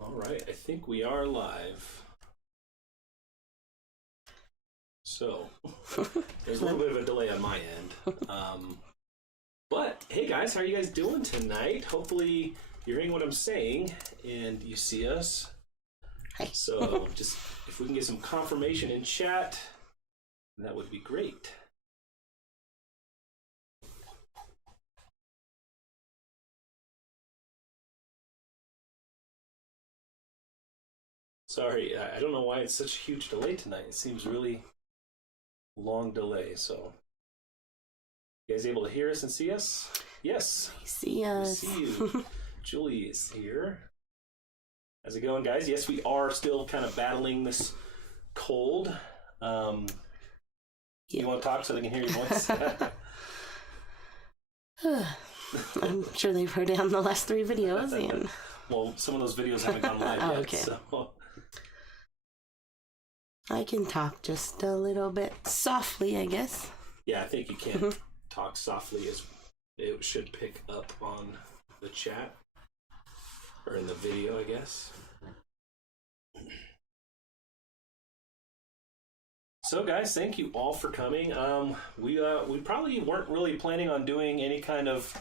All right, I think we are live. So, there's a little bit of a delay on my end. But, hey guys, how are you guys doing tonight? Hopefully you're hearing what I'm saying and you see us. Hi. So, just if we can get some confirmation in chat, that would be great. Sorry, I don't know why it's such a huge delay tonight. It seems really long delay, so. You guys able to hear us and see us? Yes. I see us. We see you. Julie is here. How's it going, guys? Yes, we are still kind of battling this cold. You want to talk so they can hear your voice? I'm sure they've heard it on the last 3 videos. And... Well, some of those videos haven't gone live yet. Okay. So. I can talk just a little bit softly, I guess. Yeah, I think you can talk softly as it should pick up on the chat. Or in the video, I guess. So, guys, thank you all for coming. We probably weren't really planning on doing any kind of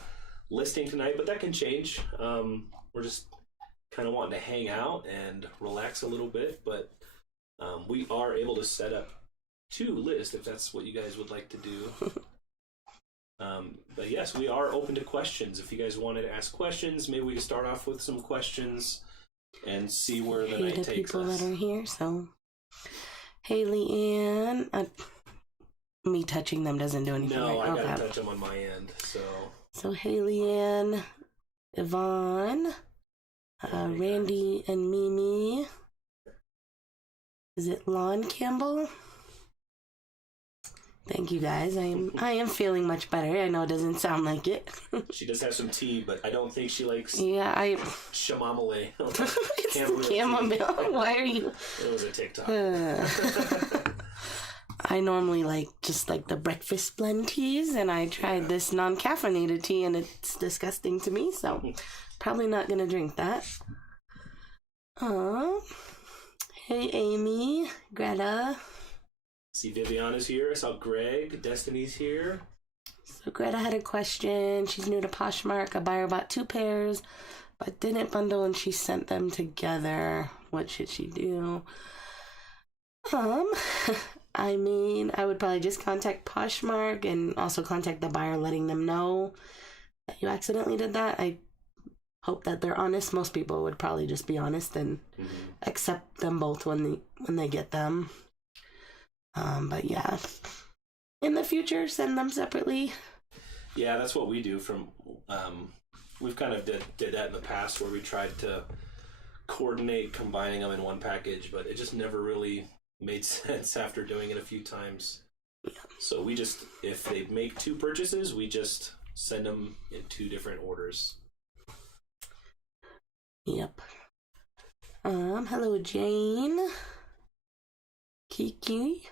listing tonight, but that can change. We're just kind of wanting to hang out and relax a little bit, but we are able to set up 2 lists if that's what you guys would like to do. But yes, we are open to questions. If you guys wanted to ask questions, maybe we can start off with some questions and see where the night takes people us. that are here, so Haley Ann, me touching them doesn't do anything. No, right? I gotta touch them on my end. So Haley Ann, Yvonne, Randy and Mimi. Is it Lon Campbell? Thank you guys. I am feeling much better. I know it doesn't sound like it. She does have some tea, but I don't think she likes chamomile. It's the chamomile. Why are you? It was a TikTok. I normally like the breakfast blend teas, and I tried this non-caffeinated tea, and it's disgusting to me, so probably not gonna drink that. Hey Amy, Greta. See, Viviana's here. I saw Greg. Destiny's here. So Greta had a question. She's new to Poshmark. A buyer bought 2 pairs, but didn't bundle, and she sent them together. What should she do? I mean, I would probably just contact Poshmark and also contact the buyer, letting them know that you accidentally did that. I hope that they're honest. Most people would probably just be honest and accept them both when they get them. But yeah, in the future, send them separately. Yeah, that's what we do. We've kind of did that in the past where we tried to coordinate combining them in one package, but it just never really made sense after doing it a few times. Yeah. So we just, if they make 2 purchases, we just send them in 2 different orders. Yep. Hello, Jane. Kiki.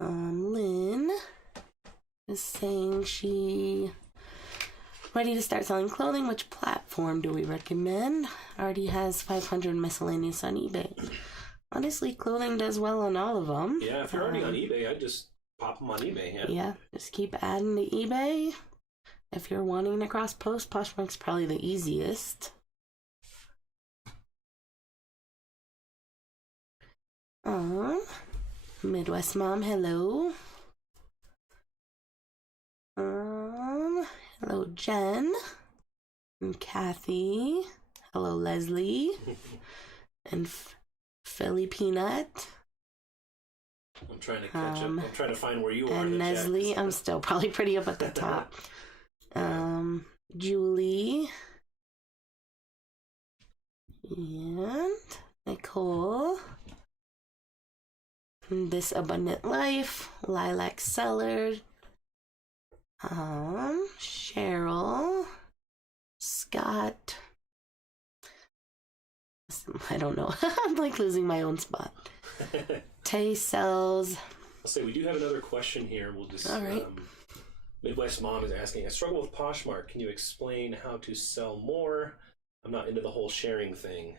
Lynn is saying she ready to start selling clothing. Which platform do we recommend? Already has 500 miscellaneous on eBay. Honestly, clothing does well on all of them. Yeah, if you're already on eBay, I'd just pop them on eBay. Yeah, just keep adding to eBay. If you're wanting to cross-post, Poshmark's probably the easiest. Midwest Mom, hello. Hello, Jen. And Kathy. Hello, Leslie. And Philly Peanut. I'm trying to catch up. I'm trying to find where you are. And Leslie, I'm still probably pretty up at the top. Julie. And Nicole. This Abundant Life, Lilac Seller, Cheryl, Scott. I don't know. I'm like losing my own spot. Tay sells. I'll say we do have another question here. We'll just. All right. Midwest Mom is asking, I struggle with Poshmark. Can you explain how to sell more? I'm not into the whole sharing thing.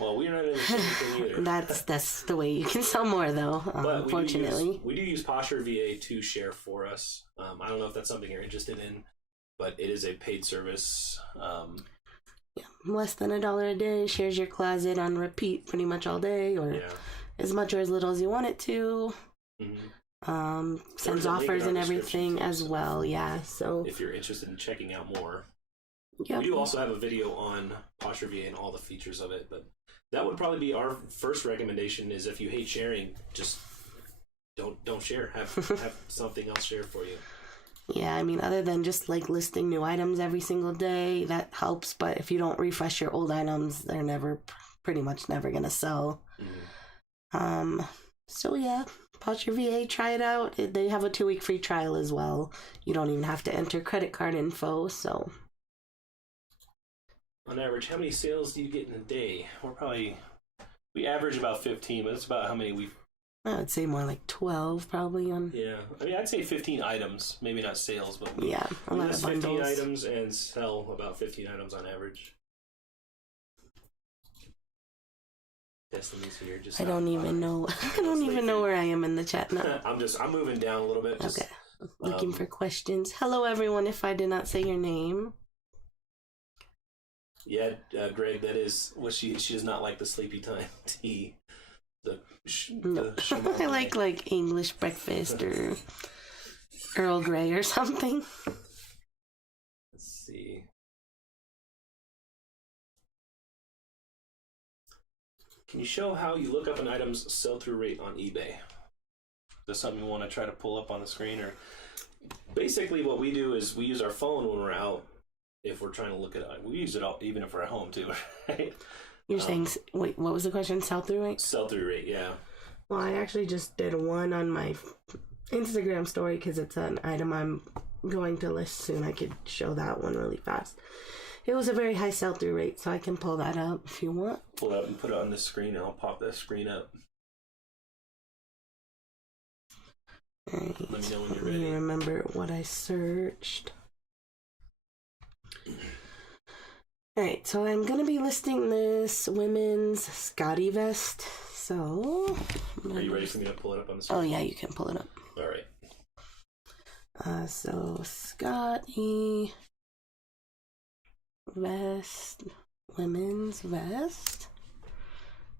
Well, we're not into the sharing thing either. That's the way you can sell more, though. Unfortunately, we do use Posher VA to share for us. I don't know if that's something you're interested in, but it is a paid service. Yeah, less than $1 a day, shares your closet on repeat pretty much all day, or as much or as little as you want it to. Mm-hmm. Sends offers and everything as well. Yeah, so if you're interested in checking out more, yep. We do also have a video on Posher VA and all the features of it, but that would probably be our first recommendation. Is if you hate sharing, just don't share. Have something else share for you. Yeah, I mean, other than just like listing new items every single day, that helps. But if you don't refresh your old items, they're pretty much never gonna sell. Mm-hmm. So yeah, Posher VA, try it out. They have a 2-week free trial as well. You don't even have to enter credit card info. So, on average, how many sales do you get in a day? We average about 15, but it's about how many I would say more like 12 probably on. Yeah, I mean, I'd say 15 items, maybe not sales, but a lot of bundles. 15 items and sell about 15 items on average. Testing these here. I don't even know. I don't even know where I am in the chat now. I'm moving down a little bit. Okay. Looking for questions. Hello, everyone. If I did not say your name. Yeah, Greg, that is what she does not like the sleepy time tea. No. I like English breakfast or Earl Grey or something. Let's see. Can you show how you look up an item's sell-through rate on eBay? Is that something you want to try to pull up on the screen? Or basically what we do is we use our phone when we're out. If we're trying to look at it, we use it all, even if we're at home too, right? You're saying, wait, what was the question? Sell-through rate? Sell-through rate, yeah. Well, I actually just did one on my Instagram story because it's an item I'm going to list soon. I could show that one really fast. It was a very high sell-through rate, so I can pull that up if you want. Pull it up and put it on the screen, and I'll pop that screen up. All right. Let me know when you're ready. Let me remember what I searched. Alright, so I'm going to be listing this women's Scotty vest. So, are you ready for me to pull it up on the screen? Oh yeah, you can pull it up. Alright. So Scotty vest, women's vest.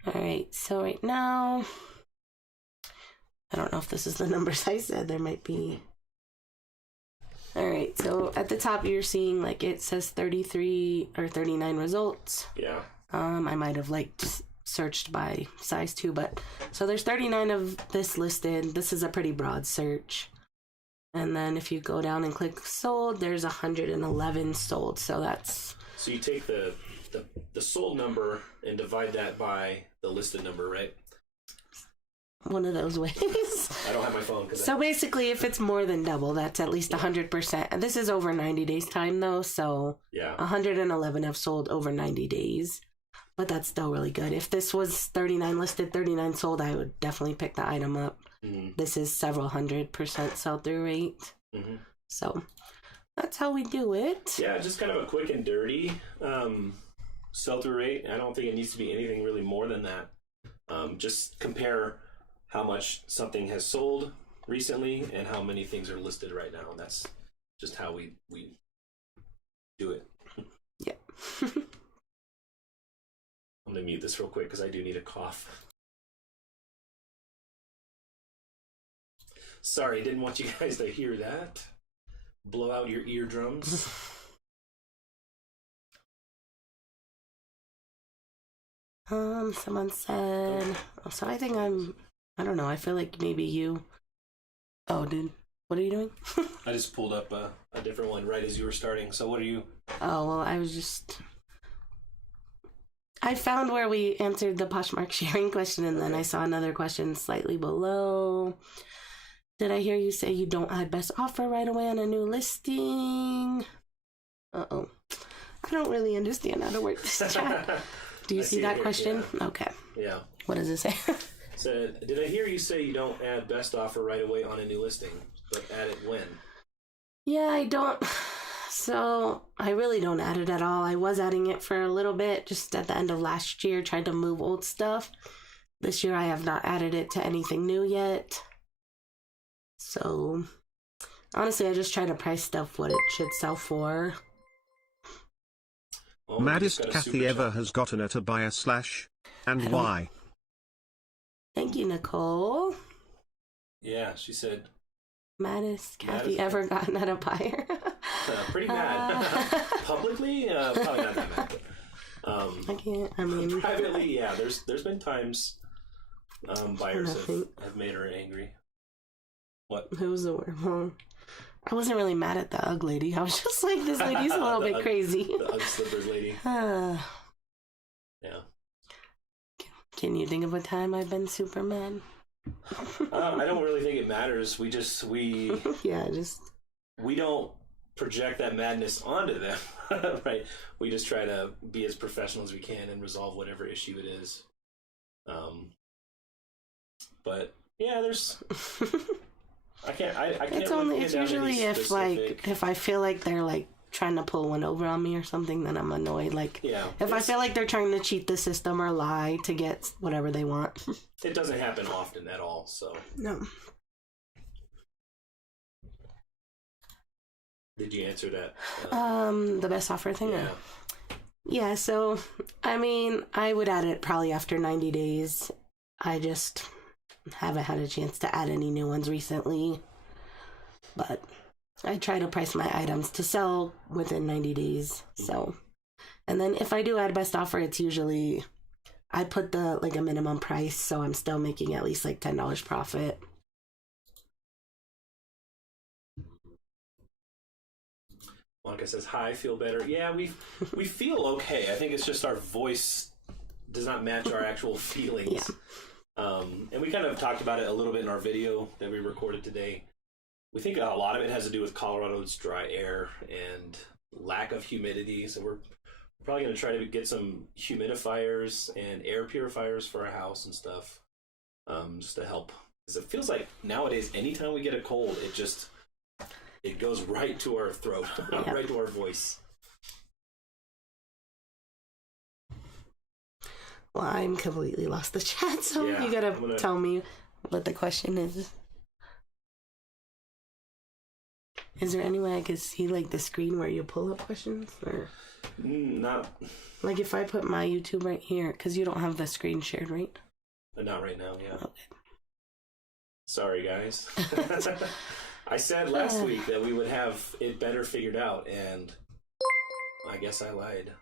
Alright, so right now, I don't know if this is the numbers I said. There might be. Alright, so at the top you're seeing like it says 33 or 39 results. Yeah. I might have like searched by size too, but so there's 39 of this listed. This is a pretty broad search. And then if you go down and click sold, there's 111 sold. So that's. So you take the sold number and divide that by the listed number, right? One of those ways. I don't have my phone. So basically, if it's more than double, that's at least 100%. And this is over 90 days time, though. So yeah, 111 have sold over 90 days. But that's still really good. If this was 39 listed, 39 sold, I would definitely pick the item up. Mm-hmm. This is several 100% sell-through rate. Mm-hmm. So that's how we do it. Yeah, just kind of a quick and dirty sell-through rate. I don't think it needs to be anything really more than that. Just compare how much something has sold recently and how many things are listed right now. And that's just how we do it. Yeah. I'm going to mute this real quick because I do need a cough. Sorry, didn't want you guys to hear that. Blow out your eardrums. Someone said, so I think I don't know, I feel like maybe you. Oh, dude, what are you doing? I just pulled up a different one right as you were starting. So what are you? Oh, well, I found where we answered the Poshmark sharing question, and then I saw another question slightly below. Did I hear you say you don't add best offer right away on a new listing? Uh-oh. I don't really understand how to work this chat. Do you see that question? Yeah. Okay. Yeah. What does it say? Said, did I hear you say you don't add best offer right away on a new listing, but add it when? Yeah, I don't. So I really don't add it at all. I was adding it for a little bit, just at the end of last year, tried to move old stuff. This year I have not added it to anything new yet. So honestly, I just try to price stuff what it should sell for. Oh, Maddest Kathy ever has gotten at a buyer slash, and why? Thank you, Nicole. Yeah, she said. Maddest Kathy ever gotten at a buyer? Pretty mad. Publicly, probably not that mad. But, I can't. I mean, privately, yeah. There's been times buyers have made her angry. What? Who was the word? Well, I wasn't really mad at the Ugg lady. I was just like, this lady's a little bit crazy. The Ugg slippers lady. Yeah. Can you think of a time I've been super mad? I don't really think it matters. We don't project that madness onto them, right? We just try to be as professional as we can and resolve whatever issue it is. But yeah, there's. I can't. It's only. It's usually if I feel like they're like trying to pull one over on me or something, then I'm annoyed. Like, if I feel like they're trying to cheat the system or lie to get whatever they want. It doesn't happen often at all, so. No. Did you answer that? The best offer thing? Yeah. Yeah, so, I mean, I would add it probably after 90 days. I just haven't had a chance to add any new ones recently. But I try to price my items to sell within 90 days, so. And then if I do add best offer, it's usually, I put the, like, a minimum price, so I'm still making at least, like, $10 profit. Monica says, hi, feel better. Yeah, we feel okay. I think it's just our voice does not match our actual feelings. Yeah. And we kind of talked about it a little bit in our video that we recorded today. We think a lot of it has to do with Colorado's dry air and lack of humidity. So we're probably going to try to get some humidifiers and air purifiers for our house and stuff, just to help. Because it feels like nowadays, anytime we get a cold, it goes right to our throat, right to our voice. Well, I'm completely lost the chat, so you gotta tell me what the question is. Is there any way I could see, like, the screen where you pull up questions? Or not. Like, if I put my YouTube right here, because you don't have the screen shared, right? Not right now, yeah. Okay. Sorry, guys. I said last week that we would have it better figured out, and I guess I lied.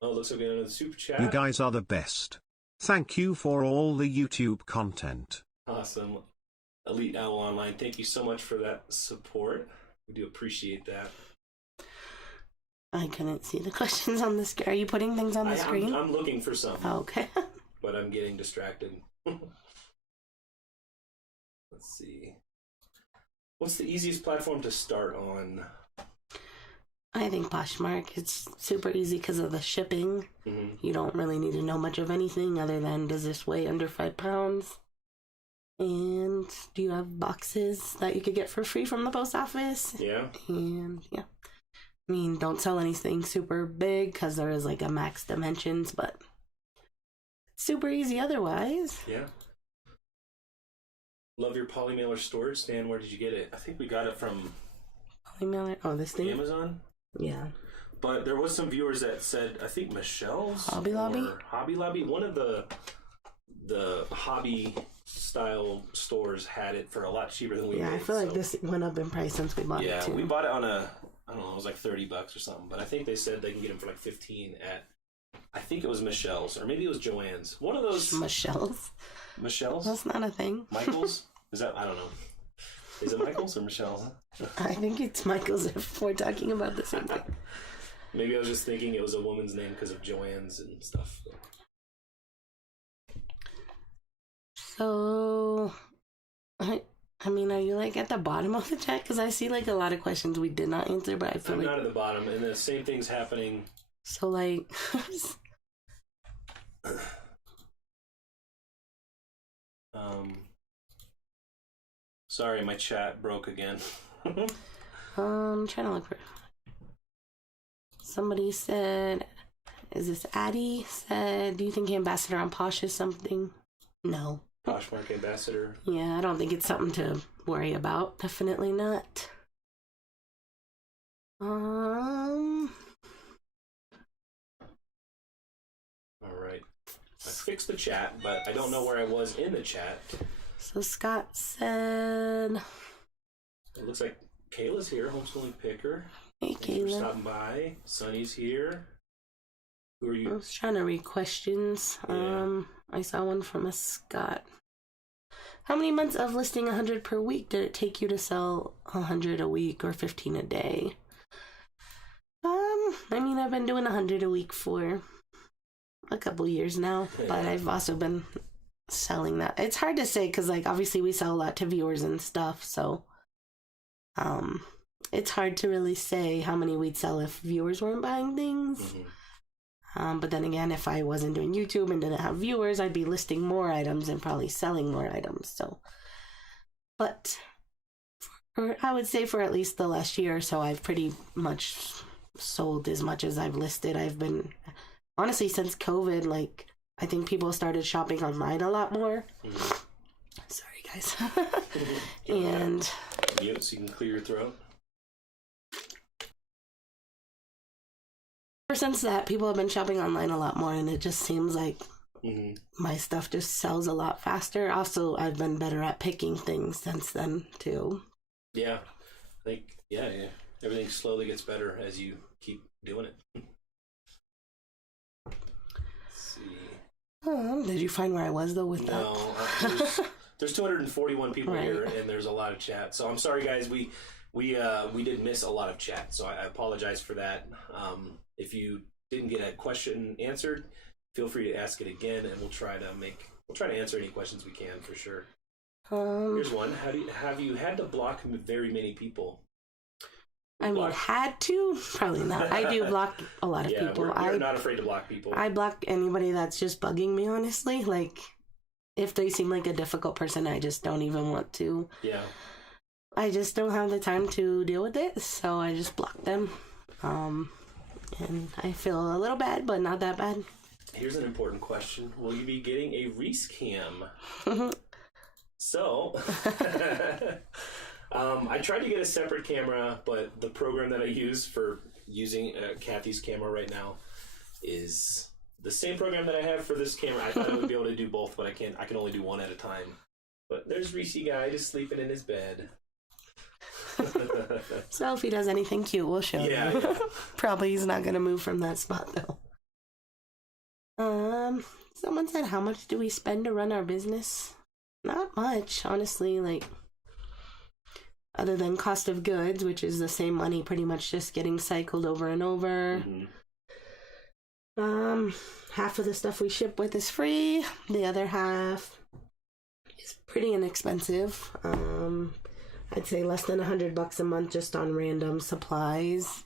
Oh, looks like we have another super chat. You guys are the best. Thank you for all the YouTube content. Awesome. Elite Owl Online, thank you so much for that support. We do appreciate that. I couldn't see the questions on the screen. Are you putting things on the screen? I'm looking for some. Oh, okay. But I'm getting distracted. Let's see. What's the easiest platform to start on? I think Poshmark. It's super easy because of the shipping. Mm-hmm. You don't really need to know much of anything other than, does this weigh under 5 pounds? And do you have boxes that you could get for free from the post office? Yeah. And yeah. I mean, don't sell anything super big because there is like a max dimensions, but super easy otherwise. Yeah. Love your polymailer storage stand. Where did you get it? I think we got it from polymailer. Oh, this thing? Amazon? Yeah. But there was some viewers that said, I think Michelle's Hobby Lobby? Hobby Lobby. One of the hobby style stores had it for a lot cheaper than we did. Yeah, I feel like this went up in price since we bought it too. Yeah, we bought it on I don't know, it was like $30 or something. But I think they said they can get them for like 15 at, I think it was Michelle's, or maybe it was Joann's. One of those. Michelle's? That's not a thing. Michael's? Is that, I don't know. Is it Michael's or Michelle's? I think it's Michael's if we're talking about the same thing. Maybe I was just thinking it was a woman's name because of Joann's and stuff. So, I mean, are you like at the bottom of the chat? Because I see like a lot of questions we did not answer, but I feel I'm not at the bottom, and the same thing's happening. So like, sorry, my chat broke again. I'm trying to look for. Somebody said, is this Addie? Said, do you think ambassador on Posh is something? No. Poshmark ambassador? Yeah, I don't think it's something to worry about. Definitely not. All right. I fixed the chat, but I don't know where I was in the chat. So Scott said... It looks like Kayla's here, homeschooling picker. Hey, Thanks for Kayla. stopping by. Sunny's here. Who are I you? was trying to read questions. Yeah. I saw one from a Scott. How many months of listing 100 per week did it take you to sell 100 a week or 15 a day? I mean, I've been doing 100 a week for a couple years now, but I've also been selling that. It's hard to say because, like, obviously we sell a lot to viewers and stuff, so it's hard to really say how many we'd sell if viewers weren't buying things. Mm-hmm. But then again, if I wasn't doing YouTube and didn't have viewers, I'd be listing more items and probably selling more items. So, but I would say for at least the last year or so, I've pretty much sold as much as I've listed. I've been, honestly, since COVID, like, I think people started shopping online a lot more. Mm-hmm. Sorry, guys. And Mute so you can clear your throat. ever since that, people have been shopping online a lot more, and it just seems like my stuff just sells a lot faster. Also, I've been better at picking things since then, too. Yeah. I think, yeah. Everything slowly gets better as you keep doing it. Let's see. Did you find where I was, though, with that? No, there's 241 people Right. here, and there's a lot of chat. So I'm sorry, guys. We did miss a lot of chat, so I apologize for that. If you didn't get a question answered, feel free to ask it again, and we'll try to answer any questions we can for sure. Here's one: have you had to block very many people? I mean, had to? Probably not. I do block a lot of people. We're not afraid to block people. I block anybody that's just bugging me, honestly. Like, if they seem like a difficult person, I just don't even want to. Yeah. I just don't have the time to deal with it, so I just block them. And I feel a little bad, but not that bad. Here's an important question. Will you be getting a Reese cam? So, I tried to get a separate camera, but the program that I use for using Kathy's camera right now is the same program that I have for this camera. I thought I would be able to do both, but I can't. I can only do one at a time. But there's Reese guy just sleeping in his bed. So if he does anything cute, we'll show you. Yeah. Probably he's not gonna move from that spot though. Someone said, how much do we spend to run our business? Not much, honestly, like, other than cost of goods, which is the same money pretty much just getting cycled over and over. Mm-hmm. Half of the stuff we ship with is free. The other half is pretty inexpensive. I'd say less than $100 a month just on random supplies.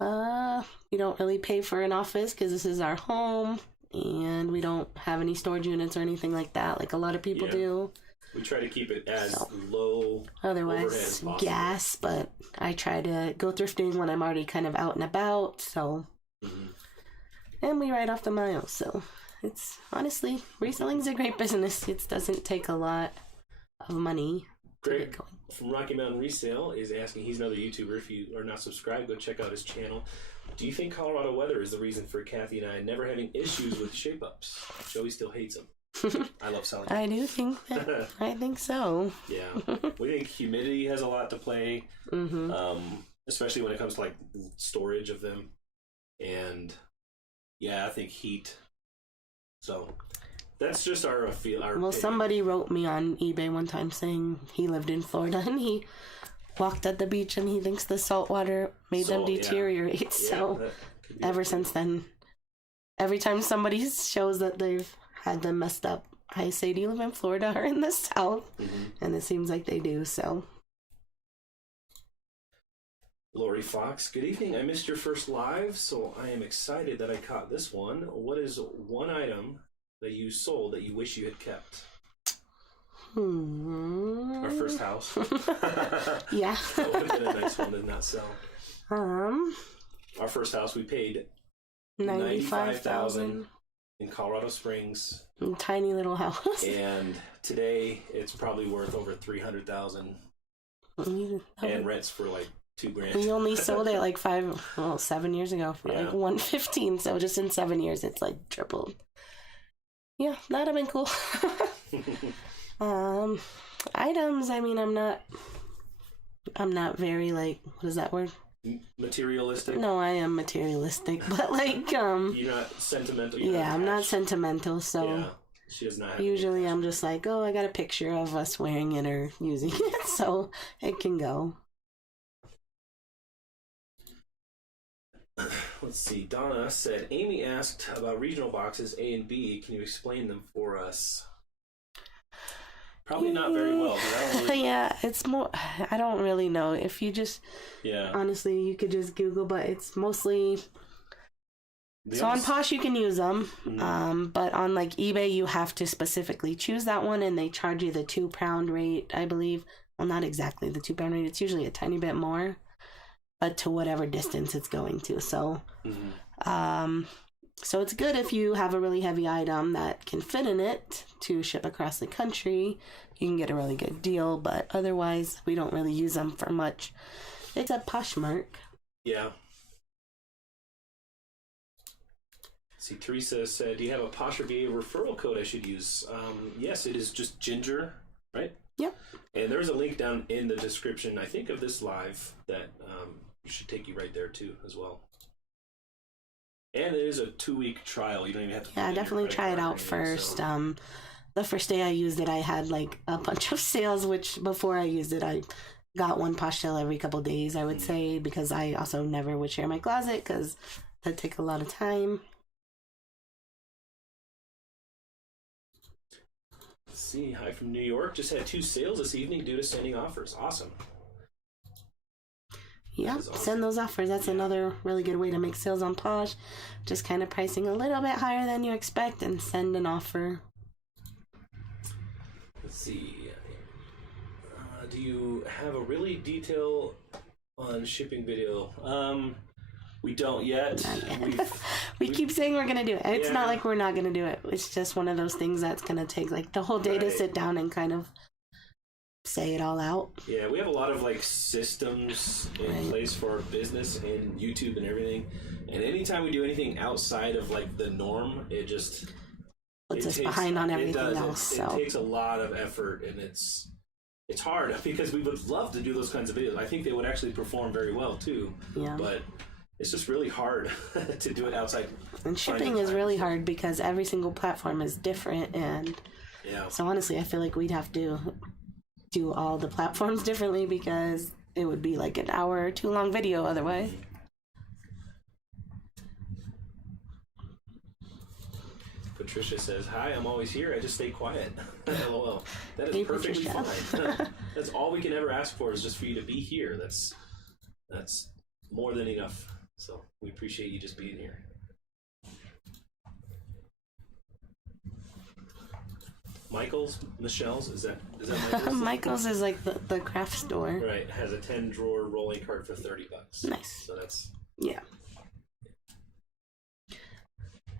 We don't really pay for an office because this is our home, and we don't have any storage units or anything like that, like a lot of people do. We try to keep it as low otherwise overhead as possible. Gas, but I try to go thrifting when I'm already kind of out and about. So, and we ride off the miles. So it's honestly, reselling is a great business. It doesn't take a lot of money. Greg from Rocky Mountain Resale is asking, he's another YouTuber. If you are not subscribed, go check out his channel. Do you think Colorado weather is the reason for Kathy and I never having issues with shape-ups? Joey still hates them. I love selling them. I do think that. I think so. Yeah. We think humidity has a lot to play, especially when it comes to, like, storage of them. And, yeah, I think heat. So... that's just our feel. Well, opinion. Somebody wrote me on eBay one time saying he lived in Florida and he walked at the beach and he thinks the salt water made them deteriorate. Yeah. So ever since then, every time somebody shows that they've had them messed up, I say, do you live in Florida or in the South? And it seems like they do, so. Lori Fox, good evening. I missed your first live, so I am excited that I caught this one. What is one item that you sold that you wish you had kept? Our first house. Yeah. That would have been a nice one to not sell. our first house, we paid $95,000 in Colorado Springs. Tiny little house. And today it's probably worth over $300,000. And rents for like $2,000. We only sold it like 7 years ago for like $115,000. So just in 7 years, it's like tripled. Yeah, that'd have been cool. Items. I mean, I'm not very like, what is that word? Materialistic. No, I am materialistic, but like you're not sentimental. I'm not sentimental, so yeah, she does not. Usually, I'm just like, oh, I got a picture of us wearing it or using it, so it can go. Let's see. Donna said, Amy asked about regional boxes A and B. Can you explain them for us? Probably not very well. Yeah, it's more, I don't really know. If you just, honestly, you could just Google, but it's mostly, so on Posh you can use them, but on like eBay you have to specifically choose that one, and they charge you the 2 pound rate, I believe. Well, not exactly the 2 pound rate. It's usually a tiny bit more, but to whatever distance it's going to. So, so it's good if you have a really heavy item that can fit in it to ship across the country. You can get a really good deal, but otherwise we don't really use them for much except Poshmark. Yeah. See, Teresa said, do you have a Posh or VA referral code I should use? Yes, it is just Ginger, right? Yep. And there's a link down in the description, I think, of this live that should take you right there too as well. And it is a 2-week trial. You don't even have to. Yeah, definitely try it out first. So. The first day I used it, I had like a bunch of sales, which before I used it, I got one Posh sale every couple days, I would say, because I also never would share my closet because that take a lot of time. Let's see. Hi from New York. Just had 2 sales this evening due to sending offers. Awesome. Yeah, awesome. Send those offers. That's another really good way to make sales on Posh. Just kind of pricing a little bit higher than you expect and send an offer. Let's see. Do you have a really detail on shipping video? We don't yet. Not yet. We keep saying we're going to do it. It's not like we're not going to do it. It's just one of those things that's going to take like the whole day to sit down and kind of say it all out. Yeah, we have a lot of like systems in place for our business and YouTube and everything. And anytime we do anything outside of like the norm, it just puts us behind on everything else. It takes a lot of effort, and it's hard because we would love to do those kinds of videos. I think they would actually perform very well too. Yeah. But it's just really hard to do it outside. And shipping is really hard because every single platform is different, and so honestly, I feel like we'd have to do all the platforms differently because it would be like an hour or 2 long video otherwise. Patricia says, hi, I'm always here. I just stay quiet. LOL. That is perfectly fine. That's all we can ever ask for is just for you to be here. That's more than enough. So we appreciate you just being here. Michelle's, is that Michael's? Michael's is like the craft store. Right, has a 10-drawer rolling cart for $30. Nice. So that's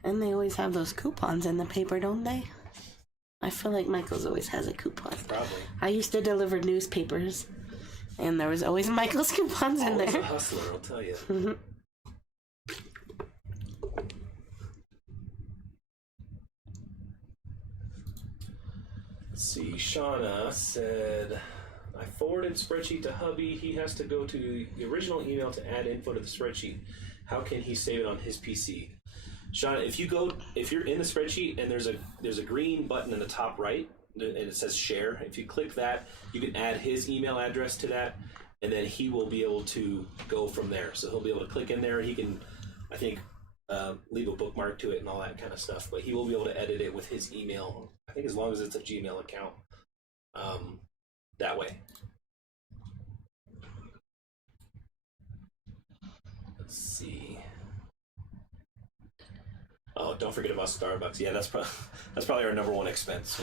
And they always have those coupons in the paper, don't they? I feel like Michael's always has a coupon. Probably. I used to deliver newspapers, and there was always Michael's coupons in there. Always a hustler, I'll tell you. Mm-hmm. Let's see, Shauna said, I forwarded spreadsheet to hubby. He has to go to the original email to add info to the spreadsheet. How can he save it on his PC? Shauna, if you're in the spreadsheet and there's a green button in the top right and it says share, if you click that, you can add his email address to that, and then he will be able to go from there. So he'll be able to click in there. He can, I think, leave a bookmark to it and all that kind of stuff, but he will be able to edit it with his email. I think as long as it's a Gmail account, that way. Let's see. Oh, don't forget about Starbucks. Yeah, that's probably our number 1 expense.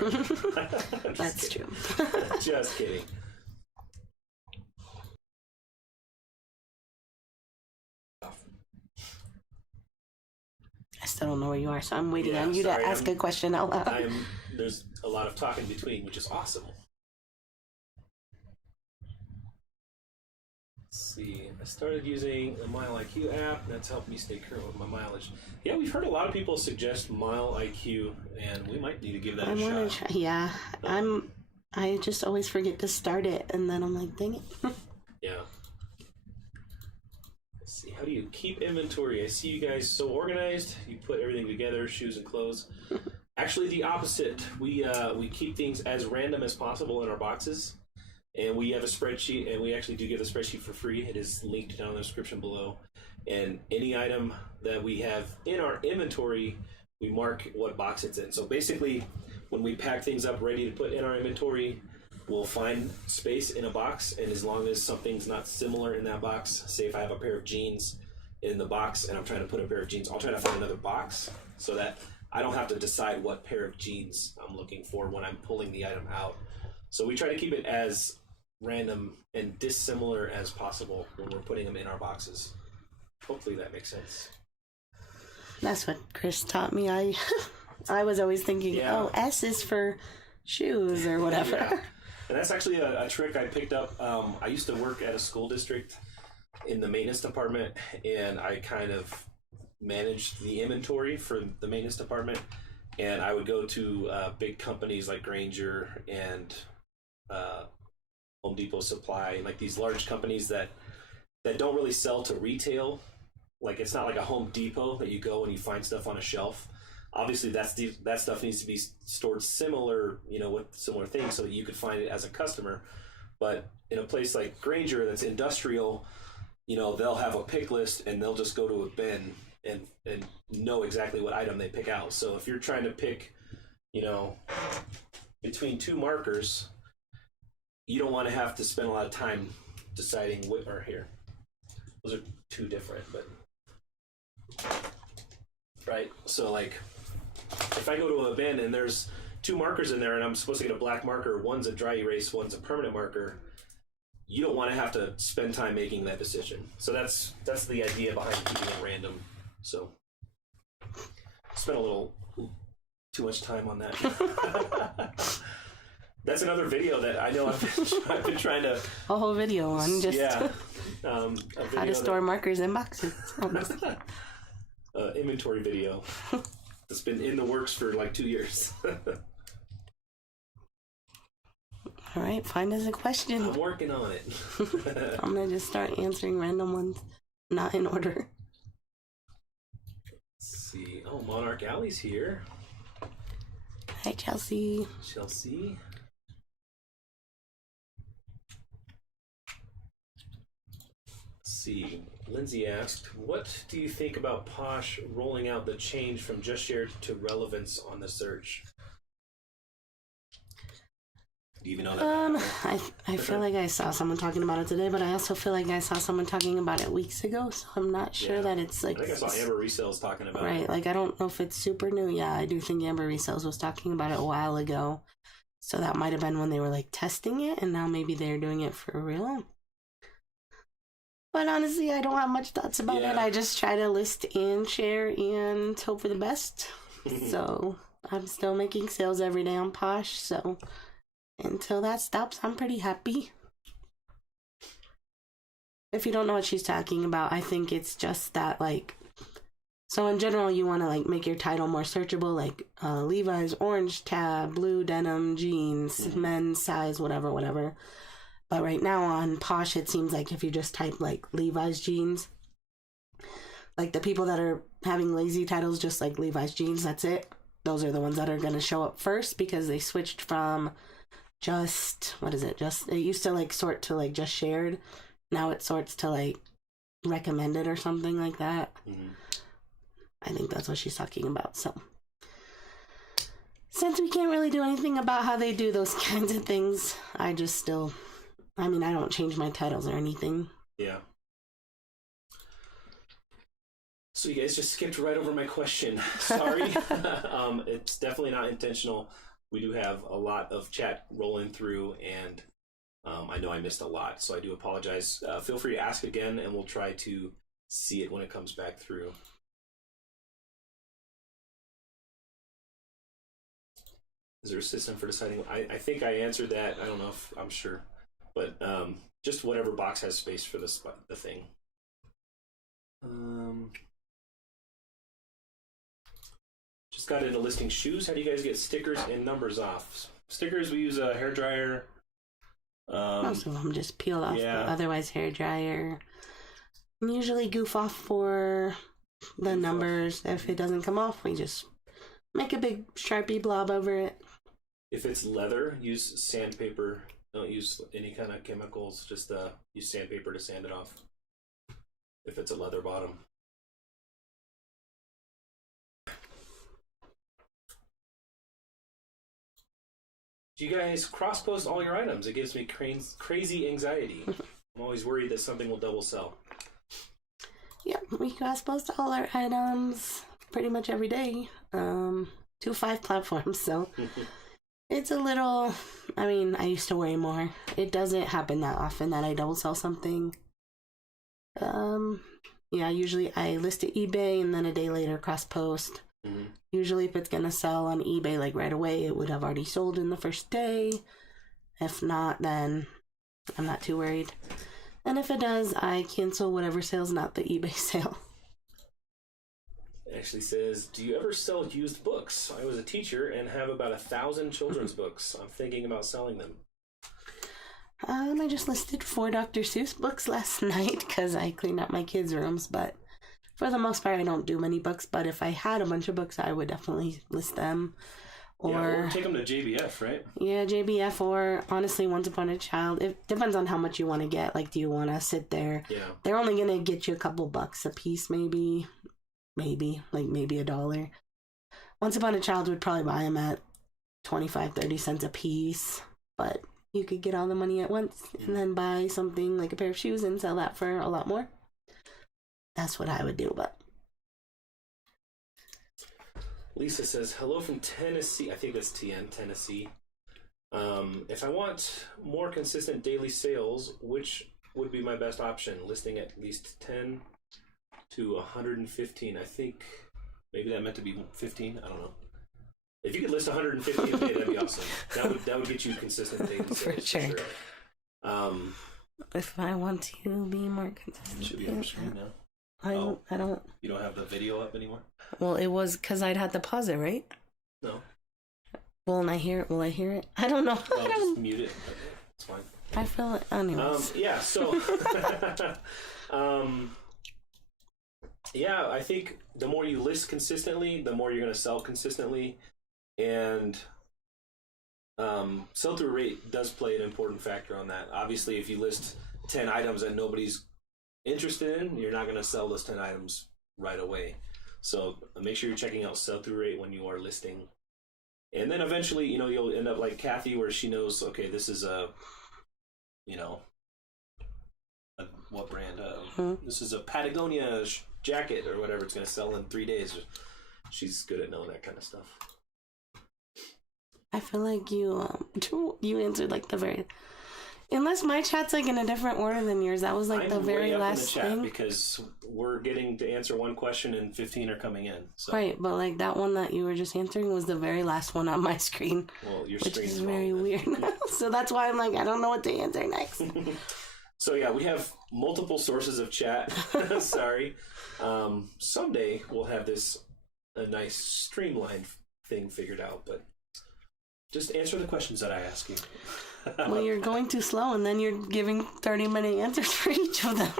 That's true. Just kidding. still don't know where you are, so I'm waiting on you sorry, to ask a question out loud. There's a lot of talk in between, which is awesome. Let's see, I started using the Mile IQ app. That's helped me stay current with my mileage. Yeah, we've heard a lot of people suggest Mile IQ, and we might need to give that a shot. Try. Yeah, I just always forget to start it, and then I'm like, dang it. Yeah. Let's see, how do you keep inventory? I see you guys so organized. You put everything together, shoes and clothes. Actually, the opposite. We keep things as random as possible in our boxes. And we have a spreadsheet, and we actually do give the spreadsheet for free. It is linked down in the description below. And any item that we have in our inventory, we mark what box it's in. So basically, when we pack things up ready to put in our inventory, we'll find space in a box, and as long as something's not similar in that box, say if I have a pair of jeans in the box and I'm trying to put a pair of jeans, I'll try to find another box so that I don't have to decide what pair of jeans I'm looking for when I'm pulling the item out. So we try to keep it as random and dissimilar as possible when we're putting them in our boxes. Hopefully that makes sense. That's what Chris taught me. I was always thinking, oh, S is for shoes or whatever. Yeah. And that's actually a trick I picked up. I used to work at a school district in the maintenance department, and I kind of managed the inventory for the maintenance department. And I would go to big companies like Grainger and Home Depot Supply, like these large companies that don't really sell to retail. Like it's not like a Home Depot that you go and you find stuff on a shelf. Obviously, that stuff needs to be stored similar, with similar things so that you could find it as a customer. But in a place like Grainger that's industrial, they'll have a pick list and they'll just go to a bin and know exactly what item they pick out. So if you're trying to pick, between two markers, you don't want to have to spend a lot of time deciding what are here. Those are two different, but right. So like, if I go to a bin and there's two markers in there and I'm supposed to get a black marker, one's a dry erase, one's a permanent marker, you don't want to have to spend time making that decision. So that's the idea behind keeping it random. So spent a little too much time on that. That's another video that I know I've been trying to... A whole video on just how to store markers in boxes. Inventory video that's been in the works for like 2 years. All right, find us a question. I'm working on it. I'm going to just start answering random ones, not in order. Let's see. Oh, Monarch Alley's here. Hi, Chelsea. Chelsea. See, Lindsay asked, what do you think about Posh rolling out the change from just shared to relevance on the search? Do you even know that? I feel like I saw someone talking about it today, but I also feel like I saw someone talking about it weeks ago, so I'm not sure that it's like... I think I saw Amber Resells talking about it. Right, like I don't know if it's super new. Yeah, I do think Amber Resells was talking about it a while ago, so that might have been when they were like testing it, and now maybe they're doing it for real. But honestly, I don't have much thoughts about it. I just try to list and share and hope for the best. So I'm still making sales every day on Posh. So until that stops, I'm pretty happy. If you don't know what she's talking about, I think it's just that like... So in general, you want to like make your title more searchable, like Levi's orange tab, blue denim jeans, men's size, whatever. But right now on Posh, it seems like if you just type like Levi's jeans, like the people that are having lazy titles, just like Levi's jeans, that's it. Those are the ones that are going to show up first because they switched from it used to like sort to like just shared. Now it sorts to like recommended or something like that. I think that's what she's talking about. So since we can't really do anything about how they do those kinds of things, I don't change my titles or anything. Yeah. So you guys just skipped right over my question. Sorry. It's definitely not intentional. We do have a lot of chat rolling through, and I know I missed a lot, so I do apologize. Feel free to ask again, and we'll try to see it when it comes back through. Is there a system for deciding? I think I answered that. I don't know if I'm sure, but just whatever box has space for the thing. Just got into listing shoes. How do you guys get stickers and numbers off? Stickers, we use a hairdryer. Most of them just peel off, yeah. but otherwise hair dryer. Usually goof off for the numbers. If it doesn't come off, we just make a big Sharpie blob over it. If it's leather, use sandpaper. Don't use any kind of chemicals. Just use sandpaper to sand it off. If it's a leather bottom. Do you guys cross-post all your items? It gives me crazy anxiety. I'm always worried that something will double sell. Yeah, we cross-post all our items pretty much every day to 5 platforms, so it's a little, I mean, I used to worry more. It doesn't happen that often that I double sell something. Yeah, usually I list at eBay and then a day later cross-post. Mm-hmm. Usually if it's going to sell on eBay like right away, it would have already sold in the first day. If not, then I'm not too worried. And if it does, I cancel whatever sale's not the eBay sale. It actually says, do you ever sell used books? I was a teacher and have about 1,000 children's books. I'm thinking about selling them. I just listed 4 Dr. Seuss books last night because I cleaned out my kids' rooms, but for the most part, I don't do many books, but if I had a bunch of books, I would definitely list them. Or take them to JBF, right? Yeah, JBF, or honestly, Once Upon a Child. It depends on how much you want to get. Like, do you want to sit there? Yeah. They're only going to get you a couple bucks a piece, maybe $1. Once Upon a Child would probably buy them at 25-30 cents a piece, but you could get all the money at once and then buy something like a pair of shoes and sell that for a lot more. That's what I would do, but... Lisa says, hello from Tennessee. I think that's TN, Tennessee. If I want more consistent daily sales, which would be my best option? Listing at least 10 to 115. I think maybe that meant to be 15. I don't know. If you could list 115 a day, that'd be awesome. That would get you consistent daily sales. For sure. If I want to be more consistent. It should be on your screen now. I don't. You don't have the video up anymore? Well, it was because I'd had to pause it, right? No. Will I hear it? I don't know. Well, just mute it. It's fine. I feel it. Anyways. Yeah, so... yeah, I think the more you list consistently, the more you're going to sell consistently. And sell-through rate does play an important factor on that. Obviously, if you list 10 items that nobody's interested in, you're not going to sell those 10 items right away. So make sure you're checking out sell-through rate when you are listing. And then eventually, you'll end up like Kathy, where she knows, okay, this is what brand? This is a Patagonia jacket or whatever. It's going to sell in 3 days. She's good at knowing that kind of stuff. I feel like you answered like the very... Unless my chat's like in a different order than yours, that was like the very last thing. Because we're getting to answer one question and 15 are coming in. So. Right, but like that one that you were just answering was the very last one on my screen. Well, your which screen's is very weird. So that's why I'm like, I don't know what to answer next. So yeah, we have multiple sources of chat. Sorry. Someday we'll have a nice streamlined thing figured out, but just answer the questions that I ask you. Well, you're going too slow, and then you're giving 30-minute answers for each of them.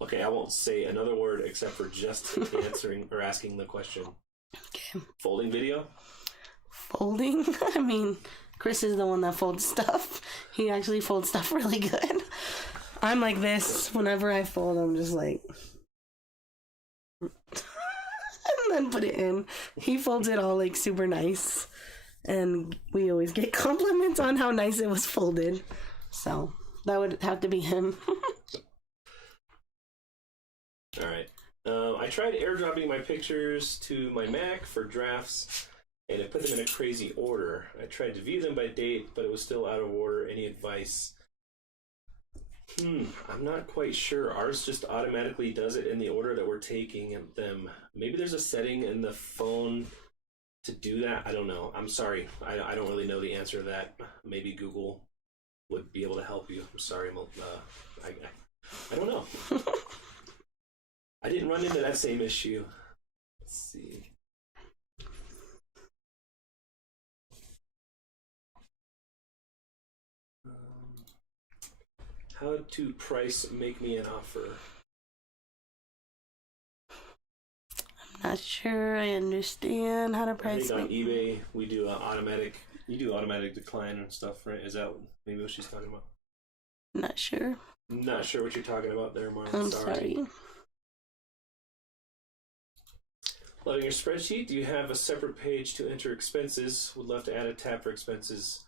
Okay, I won't say another word except for just answering or asking the question. Okay. Folding video? Folding? I mean, Chris is the one that folds stuff. He actually folds stuff really good. I'm like this. Whenever I fold, I'm just like... and then put it in. He folds it all like super nice. And we always get compliments on how nice it was folded. So that would have to be him. All right. I tried airdropping my pictures to my Mac for drafts, and it put them in a crazy order. I tried to view them by date, but it was still out of order. Any advice? I'm not quite sure. Ours just automatically does it in the order that we're taking them. Maybe there's a setting in the phone to do that. I don't know. I'm sorry. I don't really know the answer to that. Maybe Google would be able to help you. I'm sorry. I don't know. I didn't run into that same issue. Let's see. How to price make me an offer? I'm not sure I understand how to I price. think on eBay we do automatic. You do automatic decline and stuff, right? Is that maybe what she's talking about? Not sure. Not sure what you're talking about there, Marvin. I'm sorry. Loving your spreadsheet. Do you have a separate page to enter expenses? Would love to add a tab for expenses.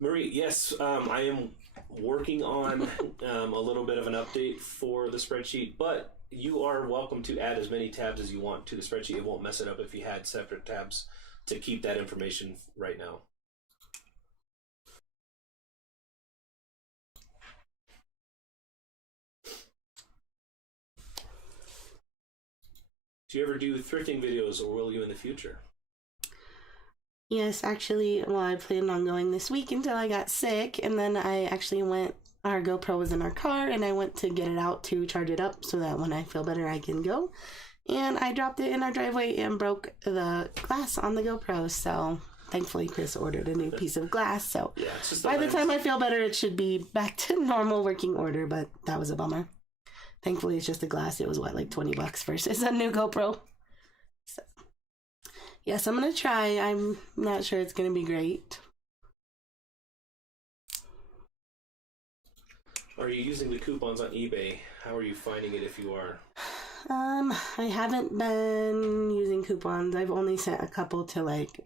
Marie, yes, I am working on a little bit of an update for the spreadsheet, but you are welcome to add as many tabs as you want to the spreadsheet. It won't mess it up if you had separate tabs to keep that information right now. Do you ever do thrifting videos, or will you in the future? Yes, actually, well, I planned on going this week until I got sick, and then I actually went, our GoPro was in our car, and I went to get it out to charge it up so that when I feel better, I can go. And I dropped it in our driveway and broke the glass on the GoPro, so thankfully Chris ordered a new piece of glass, so Yeah, it's just by the time I feel better, it should be back to normal working order, but that was a bummer. Thankfully, it's just the glass. It was, what, like $20 versus a new GoPro. So, yes, I'm going to try. I'm not sure it's going to be great. Are you using the coupons on eBay? How are you finding it if you are? I haven't been using coupons. I've only sent a couple to, like,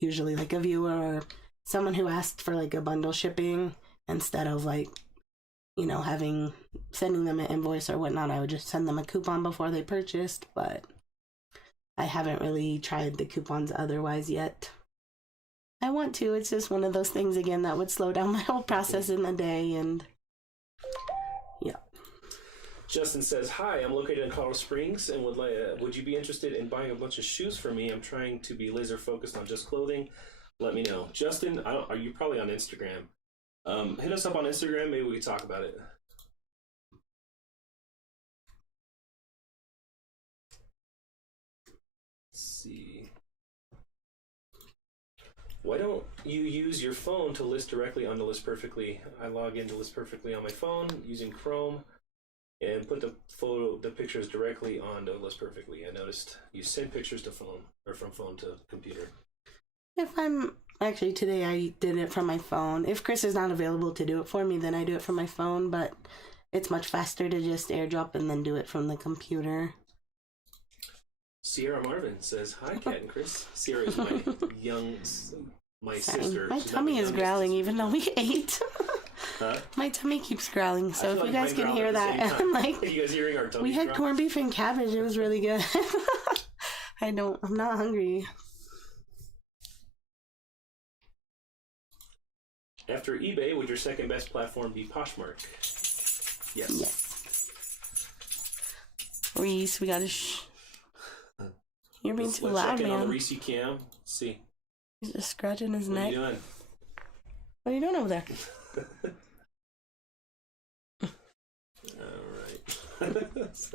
usually, like, a viewer or someone who asked for, like, a bundle shipping instead of, like, you know, sending them an invoice or whatnot. I would just send them a coupon before they purchased, but I haven't really tried the coupons otherwise yet. I want to. It's just one of those things, again, that would slow down my whole process in the day, and yeah. Justin says, "Hi, I'm located in Colorado Springs, and would you be interested in buying a bunch of shoes for me? I'm trying to be laser focused on just clothing. Let me know." Justin, are you probably on Instagram? Hit us up on Instagram. Maybe we could talk about it. Let's see. Why don't you use your phone to list directly onto List Perfectly? I log into List Perfectly on my phone using Chrome and put the pictures directly onto List Perfectly. I noticed you send pictures to phone, or from phone to computer. Actually, today I did it from my phone. If Chris is not available to do it for me, then I do it from my phone, but it's much faster to just airdrop and then do it from the computer. Sierra Marvin says, "Hi, Kat and Chris." Sierra is my sister. My She's tummy not is the growling youngest. even though we ate. Huh? My tummy keeps growling, so if feel you like guys mine can growl hear at the that, same time. like, Are you guys hearing our tummies we had growl? corned beef and cabbage. It was really good. I'm not hungry. After eBay, would your second best platform be Poshmark? Yes. Yes. Reese, we gotta You're being too loud, check in on the man. Reese cam. Let's see. He's just scratching his What are neck. you doing? What are you doing over there? All right. Let's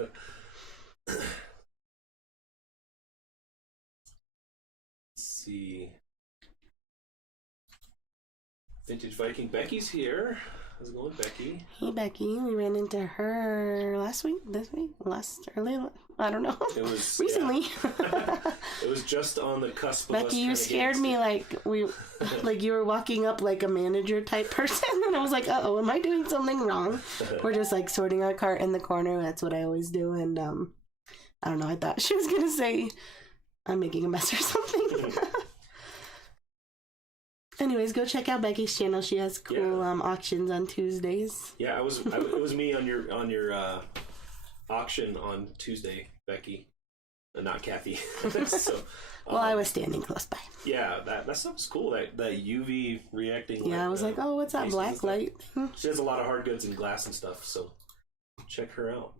see. Vintage Viking. Becky's here. How's it going, Becky? Hey, Becky. We ran into her last week, this week, I don't know. It was recently. Yeah. It was just on the cusp of us Becky, you kinda scared getting me like you were walking up like a manager type person, and I was like, "Uh-oh, am I doing something wrong?" We're just like sorting our cart in the corner. That's what I always do, and I don't know. I thought she was gonna say I'm making a mess or something. Anyways, go check out Becky's channel. She has cool auctions on Tuesdays. Yeah, it was me on your auction on Tuesday, Becky, not Kathy. So, Well, I was standing close by. yeah, that stuff's cool. That UV reacting. Yeah, I was like, "Oh, what's that faces and black stuff. light?" She has a lot of hard goods and glass and stuff, so check her out.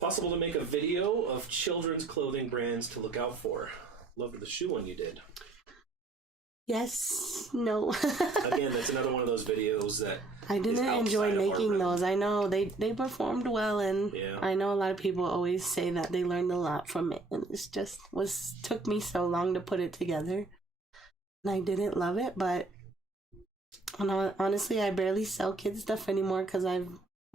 Possible to make a video of children's clothing brands to look out for. Loved the shoe one you did. Yes, no. Again, that's another one of those videos that I didn't enjoy making those. I know they performed well, and yeah. I know a lot of people always say that they learned a lot from it, and it just took me so long to put it together. And I didn't love it, but honestly, I barely sell kids stuff anymore because I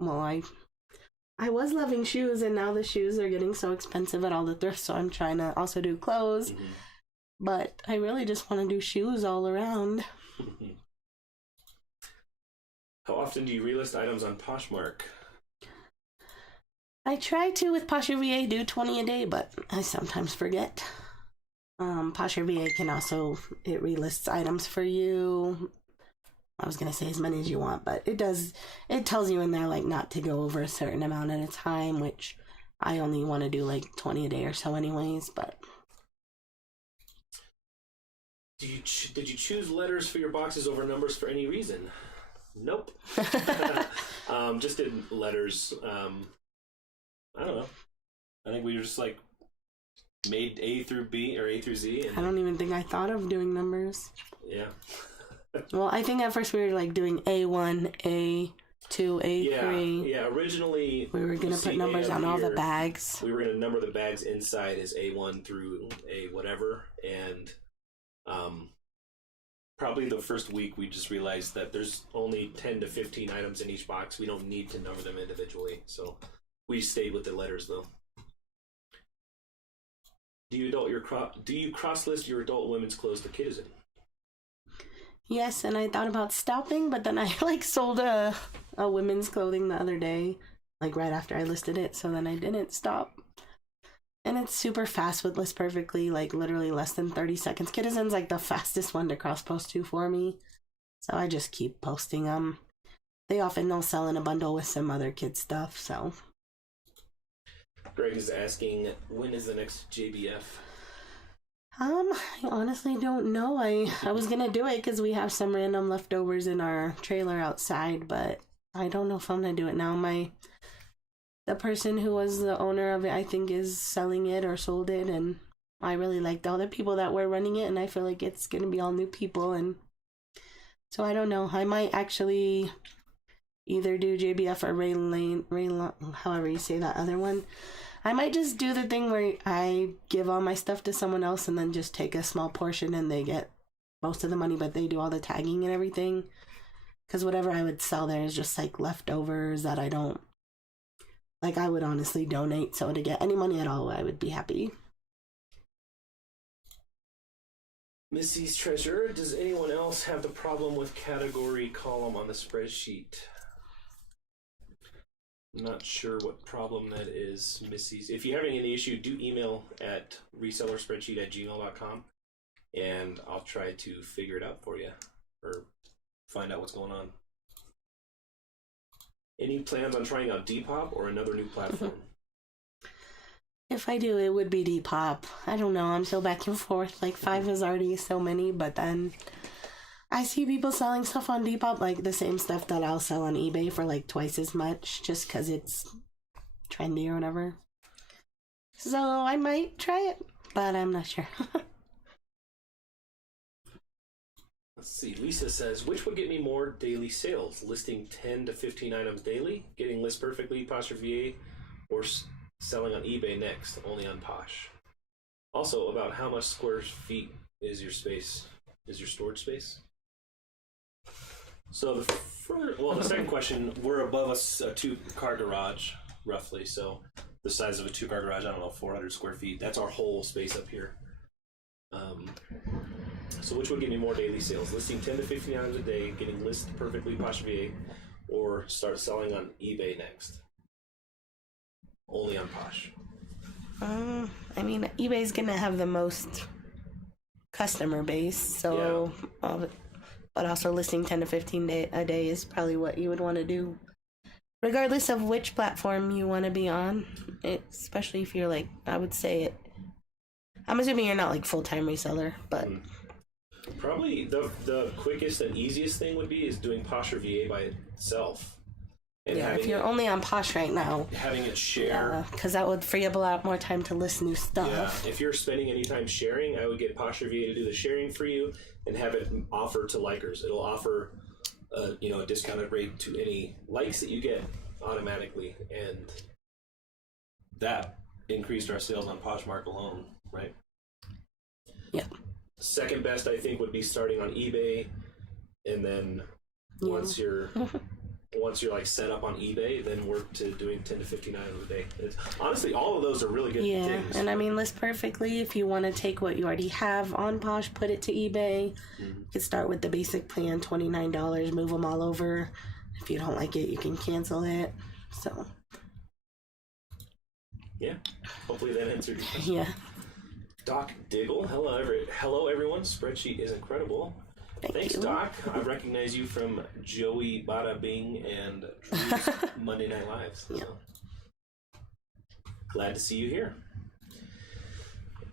was loving shoes, and now the shoes are getting so expensive at all the thrifts, so I'm trying to also do clothes. Mm-hmm. But I really just want to do shoes all around. How often do you relist items on Poshmark? I try to with PosherVA do 20 a day, but I sometimes forget. PosherVA can also, it relists items for you. I was going to say as many as you want, but it tells you in there like not to go over a certain amount at a time, which I only want to do like 20 a day or so anyways, but... Did you choose letters for your boxes over numbers for any reason? Nope. Just did letters. I don't know. I think we were just like made A through B or A through Z. And... I don't even think I thought of doing numbers. Yeah. Well, I think at first we were like doing A1, A2, A3. Yeah, originally we were going to put numbers on all the bags. We were going to number the bags inside as A1 through A whatever, and probably the first week we just realized that there's only 10 to 15 items in each box. We don't need to number them individually, so we stayed with the letters though. Do you cross list your adult women's clothes to kiddizen? Yes, and I thought about stopping, but then I sold a women's clothing the other day, right after I listed it, so then I didn't stop. And it's super fast with List Perfectly, literally less than 30 seconds. Kiddizen's the fastest one to cross-post to for me. So I just keep posting them. They often don't sell in a bundle with some other kids' stuff, so. Greg is asking, when is the next JBF? I honestly don't know. I was going to do it because we have some random leftovers in our trailer outside, but I don't know if I'm going to do it now. The person who was the owner of it, I think, is selling it or sold it, and I really liked all the people that were running it, and I feel like it's going to be all new people, and so I don't know. I might actually either do JBF or Ray, however you say that other one. I might just do the thing where I give all my stuff to someone else and then just take a small portion and they get most of the money, but they do all the tagging and everything, because whatever I would sell there is just leftovers that I don't. I would honestly donate, so to get any money at all, I would be happy. Missy's Treasure, does anyone else have the problem with category column on the spreadsheet? I'm not sure what problem that is, Missy's. If you're having any issue, do email at resellerspreadsheet@gmail.com, and I'll try to figure it out for you, or find out what's going on. Any plans on trying out Depop or another new platform? If I do, it would be Depop. I don't know. I'm so back and forth. Five is already so many, but then I see people selling stuff on Depop, the same stuff that I'll sell on eBay for twice as much, just because it's trendy or whatever. So I might try it, but I'm not sure. Let's see. Lisa says, which would get me more daily sales? Listing 10 to 15 items daily, getting List Perfectly, PosherVA, or selling on eBay next, only on Posh? Also, about how much square feet is your storage space? So the second question, we're above a two-car garage, roughly. So the size of a two-car garage, I don't know, 400 square feet. That's our whole space up here. So which would get me more daily sales? Listing 10 to 15 items a day, getting List Perfectly, PosherVA, or start selling on eBay next? Only on Posh. eBay's gonna have the most customer base, so yeah. But also listing 10 to 15 a day is probably what you would want to do, regardless of which platform you want to be on. Especially if you're I would say it. I'm assuming you're not full-time reseller, but. Probably the quickest and easiest thing would be is doing PosherVA by itself, And Yeah, if you're only on Posh right now. Having it share. Because that would free up a lot more time to list new stuff. Yeah, if you're spending any time sharing, I would get Posh Review to do the sharing for you and have it offer to likers. It'll offer a discounted rate to any likes that you get automatically, and that increased our sales on Poshmark alone, right? Yeah. Second best, I think, would be starting on eBay, and then once you're like set up on eBay, then work to doing 10 to 15 items a day. Honestly, all of those are really good things. And I mean, list perfectly. If you want to take what you already have on Posh, put it to eBay. You can start with the basic plan, $29, move them all over. If you don't like it, you can cancel it. So. Yeah, hopefully that answered your question. Yeah. Doc Diggle, hello everyone. Spreadsheet is incredible. Thanks, you. Doc. I recognize you from Joey Bada Bing and Drew's Monday Night Lives. So. Glad to see you here.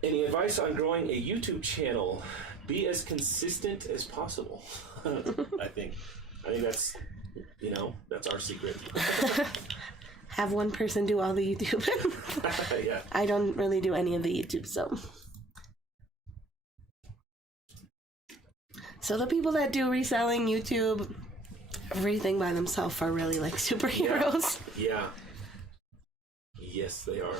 Any advice on growing a YouTube channel? Be as consistent as possible. I think that's that's our secret. Have one person do all the YouTube. Yeah. I don't really do any of the YouTube, so. So the people that do reselling, YouTube, everything by themselves are really like superheroes. Yeah. Yes, they are.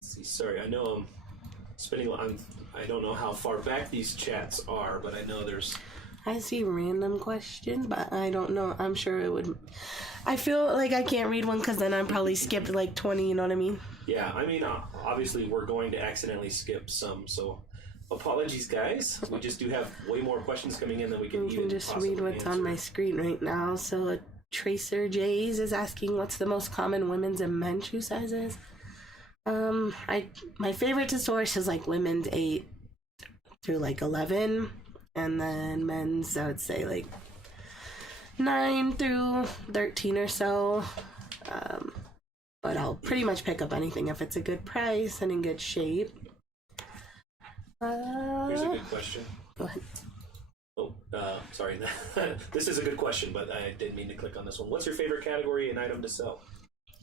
Let's see, sorry, I know I'm spending. I don't know how far back these chats are, but I know there's. I see random questions, but I don't know. I'm sure it would. I feel like I can't read one because then I probably skipped like 20. You know what I mean? Yeah, I mean, obviously we're going to accidentally skip some, so apologies, guys. We just do have way more questions coming in than we can even just possibly read what's answer. on my screen right now. So Tracer Jays is asking, what's the most common women's and men's shoe sizes? My favorite to source is like women's 8 through like 11, and then men's I would say like 9 through 13 or so. But I'll pretty much pick up anything if it's a good price and in good shape. Here's a good question. Go ahead. Oh, sorry. This is a good question, but I didn't mean to click on this one. What's your favorite category and item to sell?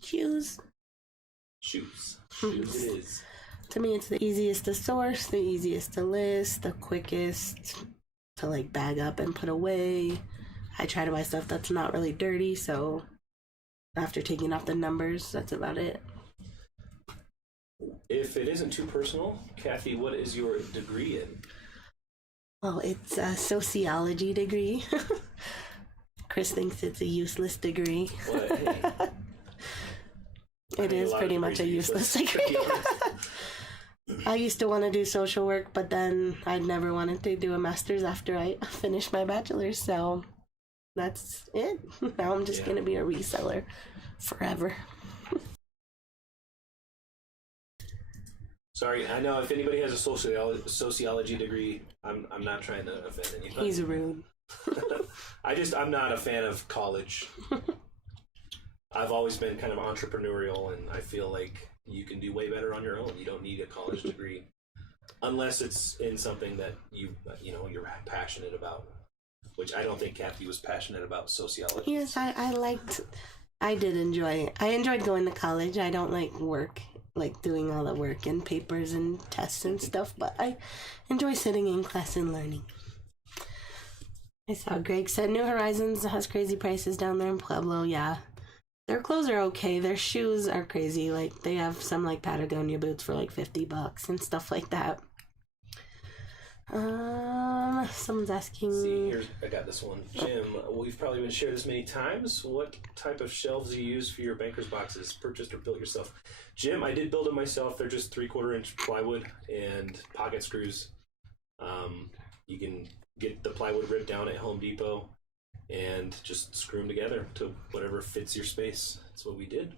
Shoes. Shoes. Shoes it is. To me, it's the easiest to source, the easiest to list, the quickest to like bag up and put away. I try to buy stuff that's not really dirty, so after taking off the numbers, that's about it. If it isn't too personal, Kathy, what is your degree in? Oh, it's a sociology degree. Chris thinks it's a useless degree. Well, hey. It is pretty much a useless degree. I used to want to do social work, but then I never wanted to do a master's after I finished my bachelor's, so that's it. Now I'm just going to be a reseller forever. Sorry, I know if anybody has a sociology degree, I'm not trying to offend anybody. He's rude. I'm not a fan of college. I've always been kind of entrepreneurial, and I feel like you can do way better on your own. You don't need a college degree unless it's in something that you're passionate about, which I don't think Kathy was passionate about sociology. Yes, I enjoyed going to college. I don't like work, like doing all the work and papers and tests and stuff, but I enjoy sitting in class and learning. I saw Greg said New Horizons has crazy prices down there in Pueblo. Yeah. Their clothes are okay. Their shoes are crazy. Like, they have some, like, Patagonia boots for, like, $50 and stuff like that. Someone's asking... See, I got this one. Jim, we've probably been shared this many times. What type of shelves do you use for your banker's boxes? Purchased or built yourself? Jim, I did build them myself. They're just 3/4 inch plywood and pocket screws. You can get the plywood ripped down at Home Depot and just screw them together to whatever fits your space. That's what we did.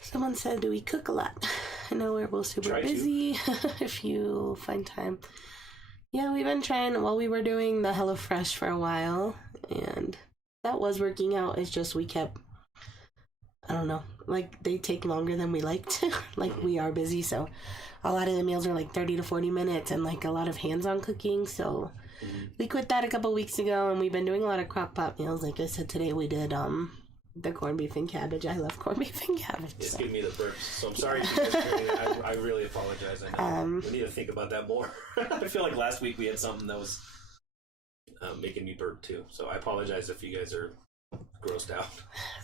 Someone said, do we cook a lot? I know we're both super busy. If you find time. Yeah, we've been trying. Well, we were doing the HelloFresh for a while, and that was working out. It's just we kept, I don't know, like they take longer than we liked. Like we are busy, so a lot of the meals are like 30 to 40 minutes and like a lot of hands-on cooking, so We quit that a couple weeks ago, and we've been doing a lot of crock pot meals. Like I said, today we did the corned beef and cabbage. I love corned beef and cabbage. It's giving me the burps, so I'm sorry if you guys are hearing it. I really apologize. I know. We need to think about that more. I feel like last week we had something that was making me burp too, so I apologize if you guys are grossed out.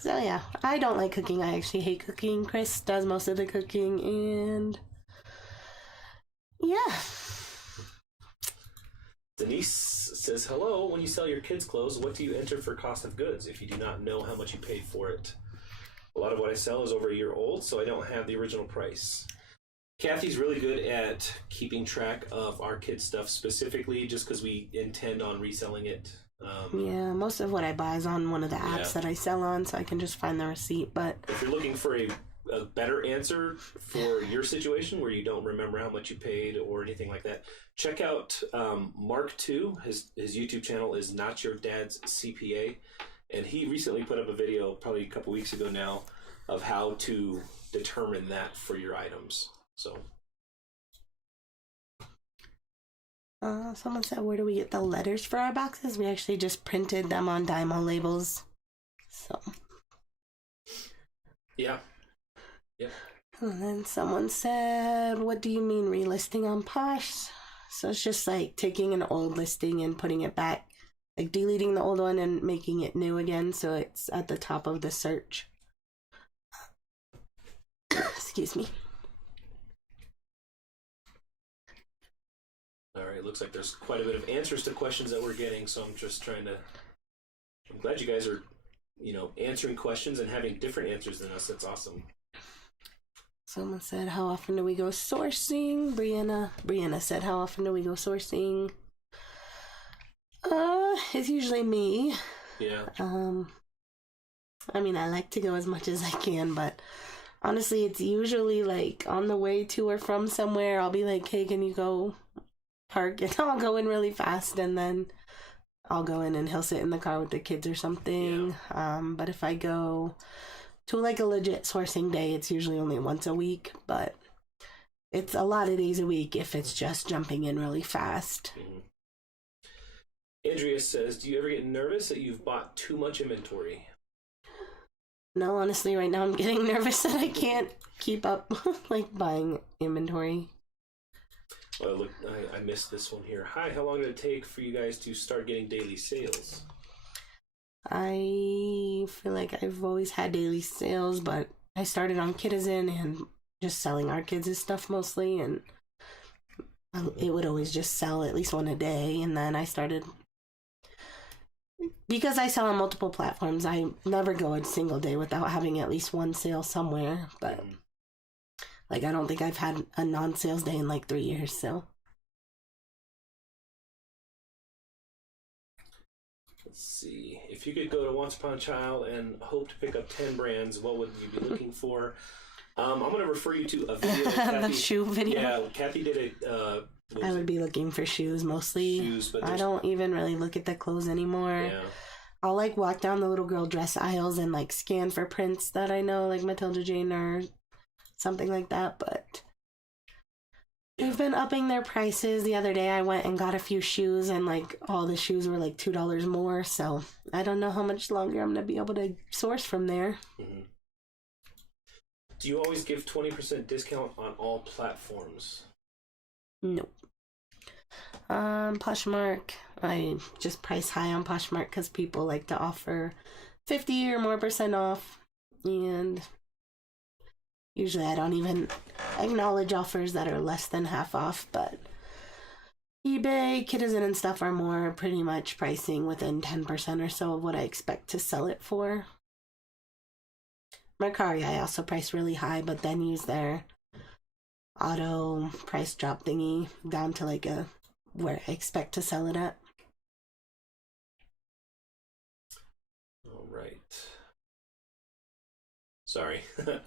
So yeah, I don't like cooking. I actually hate cooking. Chris does most of the cooking, and yeah. Denise says, hello, when you sell your kids' clothes, what do you enter for cost of goods if you do not know how much you paid for it? A lot of what I sell is over a year old, so I don't have the original price. Kathy's really good at keeping track of our kids' stuff specifically just because we intend on reselling it. Yeah, most of what I buy is on one of the apps that I sell on, so I can just find the receipt. But if you're looking for a better answer for your situation where you don't remember how much you paid or anything like that, check out Mark 2. His YouTube channel is Not Your Dad's CPA, and he recently put up a video probably a couple weeks ago now of how to determine that for your items. So someone said, where do we get the letters for our boxes? We actually just printed them on Dymo labels. So yeah. And then someone said, what do you mean relisting on Posh? So it's just like taking an old listing and putting it back, like deleting the old one and making it new again so it's at the top of the search. Excuse me. All right, looks like there's quite a bit of answers to questions that we're getting, so I'm just trying to... I'm glad you guys are, answering questions and having different answers than us. That's awesome. Someone said, how often do we go sourcing? Brianna said, how often do we go sourcing? It's usually me. Yeah. I mean, I like to go as much as I can, but honestly, it's usually like on the way to or from somewhere, I'll be like, hey, can you go park? And I'll go in really fast, and then I'll go in and he'll sit in the car with the kids or something. Yeah. But if I go to like a legit sourcing day, it's usually only once a week, but it's a lot of days a week if it's just jumping in really fast. Andrea says, do you ever get nervous that you've bought too much inventory? No, honestly, right now I'm getting nervous that I can't keep up like buying inventory. Oh, look, I missed this one here. Hi, how long did it take for you guys to start getting daily sales? I feel like I've always had daily sales, but I started on Kitizen and just selling our kids' stuff mostly, and it would always just sell at least one a day. And then I started, because I sell on multiple platforms, I never go a single day without having at least one sale somewhere. But like, I don't think I've had a non-sales day in like 3 years, so. Let's see. If you could go to Once Upon a Child and hope to pick up 10 brands, what would you be looking for? I'm going to refer you to a video that Kathy... The shoe video? Yeah, Kathy did it. I would be looking for shoes mostly. Shoes, but I don't even really look at the clothes anymore. Yeah. I'll like walk down the little girl dress aisles and like scan for prints that I know, like Matilda Jane or something like that, but they've been upping their prices. The other day I went and got a few shoes, and like all the shoes were like $2 more, so I don't know how much longer I'm going to be able to source from there. Mm-hmm. Do you always give 20% discount on all platforms? Nope. Poshmark, I just price high on Poshmark because people like to offer 50 or more % off, and usually I don't even acknowledge offers that are less than half off, but eBay, Kitizen, and stuff are more pretty much pricing within 10% or so of what I expect to sell it for. Mercari, I also price really high, but then use their auto price drop thingy down to like where I expect to sell it at. All right. Sorry. A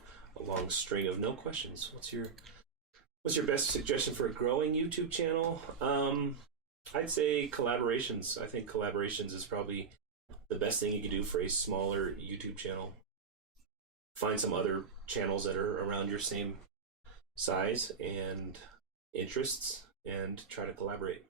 long string of no questions. What's your best suggestion for a growing YouTube channel? I'd say collaborations. I think collaborations is probably the best thing you can do for a smaller YouTube channel. Find some other channels that are around your same size and interests and try to collaborate.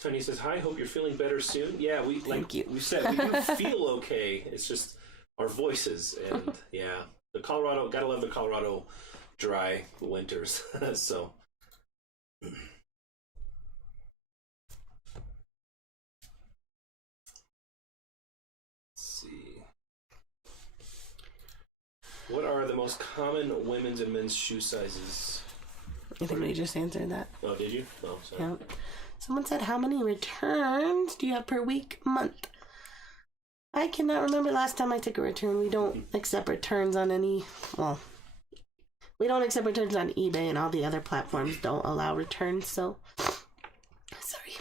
Tanya says, hi, hope you're feeling better soon. Yeah, Thank you. we said, we do feel okay. It's just our voices. And yeah, gotta love the Colorado dry winters. So. Let's see. What are the most common women's and men's shoe sizes? I think we just answered that. Oh, did you? Oh, sorry. Yeah. Someone said, how many returns do you have per week, month? I cannot remember last time I took a return. We don't accept returns on any, well, we don't accept returns on eBay, and all the other platforms don't allow returns, so sorry.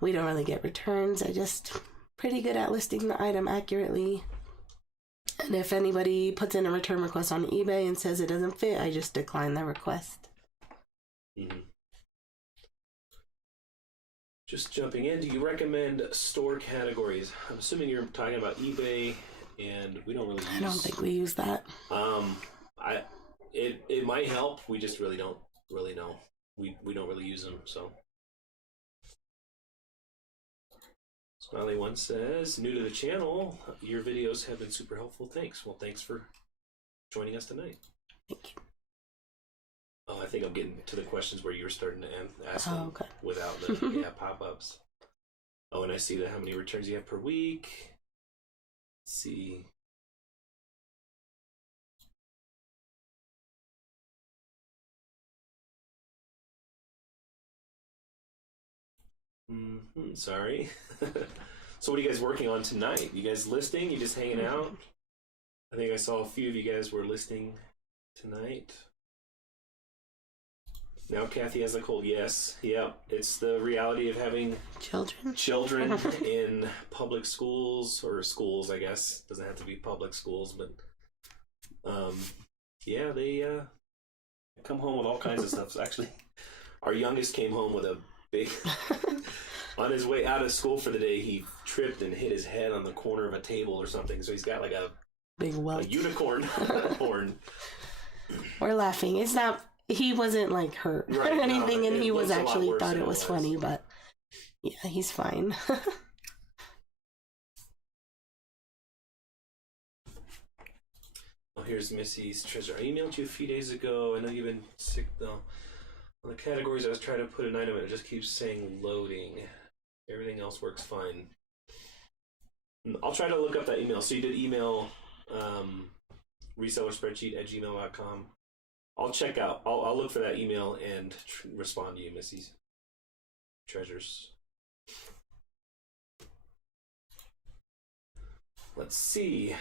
We don't really get returns. I just pretty good at listing the item accurately. And if anybody puts in a return request on eBay and says it doesn't fit, I just decline the request. Mm-hmm. Just jumping in, do you recommend store categories? I'm assuming you're talking about eBay, and we don't really use... I don't think we use that. It might help. We just really don't really know. We don't really use them, so... Smiley One says, new to the channel, your videos have been super helpful. Thanks. Well, thanks for joining us tonight. Thank you. Oh, I think I'm getting to the questions where you were starting to ask them okay. without the pop-ups. Oh, and I see that how many returns you have per week. Let's see. Sorry. So what are you guys working on tonight? You guys listing? You just hanging out? I think I saw a few of you guys were listing tonight. Now Kathy has a cold. Yes. Yeah. It's the reality of having children in public schools, or schools, I guess. Doesn't have to be public schools, but yeah, they come home with all kinds of stuff. So actually, our youngest came home with a big... On his way out of school for the day, he tripped and hit his head on the corner of a table or something. So he's got like a big welt. A unicorn horn. We're laughing. It's not... He wasn't like hurt or anything, and he was actually thought it was funny, but yeah, he's fine. Oh, here's Missy's treasure. I emailed you a few days ago. I know you've been sick though. On the categories, I was trying to put an item and it just keeps saying loading. Everything else works fine. I'll try to look up that email. So you did email resellerspreadsheet@gmail.com. I'll check out. I'll look for that email and respond to you, Missy's treasures. Let's see.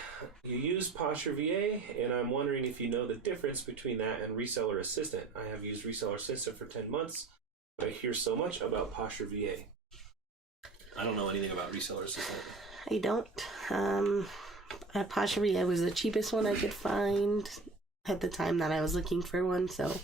You use Posture VA, and I'm wondering if you know the difference between that and Reseller Assistant. I have used Reseller Assistant for 10 months, but I hear so much about Posture VA. I don't know anything about Reseller Assistant. I don't. Posture VA was the cheapest one I could find at the time that I was looking for one, so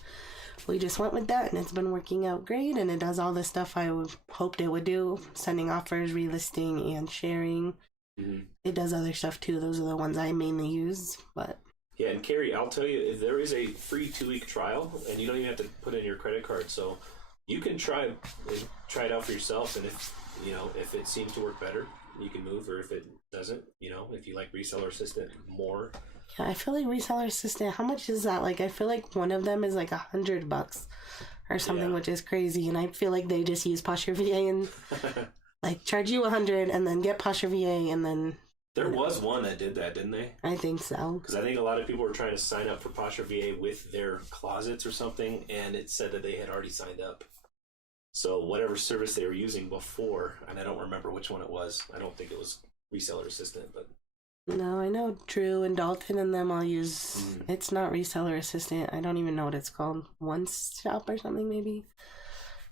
we just went with that, and it's been working out great, and it does all the stuff I hoped it would do: sending offers, relisting, and sharing. Mm-hmm. It does other stuff too. Those are the ones I mainly use, but yeah. And Carrie, I'll tell you, there is a free 2-week trial, and you don't even have to put in your credit card, so you can try it out for yourself, and if it seems to work better, you can move, or if it doesn't, if you like Reseller Assistant more. Yeah, I feel like Reseller Assistant, how much is that? Like, I feel like one of them is like $100 or something, which is crazy. And I feel like they just use Posture VA and like charge you $100 and then get Posture VA, and then there was one that did that, didn't they? I think so. Because I think a lot of people were trying to sign up for Posture VA with their closets or something, and it said that they had already signed up. So whatever service they were using before, and I don't remember which one it was. I don't think it was Reseller Assistant, but... No, I know Drew and Dalton and them all use... It's not Reseller Assistant. I don't even know what it's called. One Stop or something, maybe?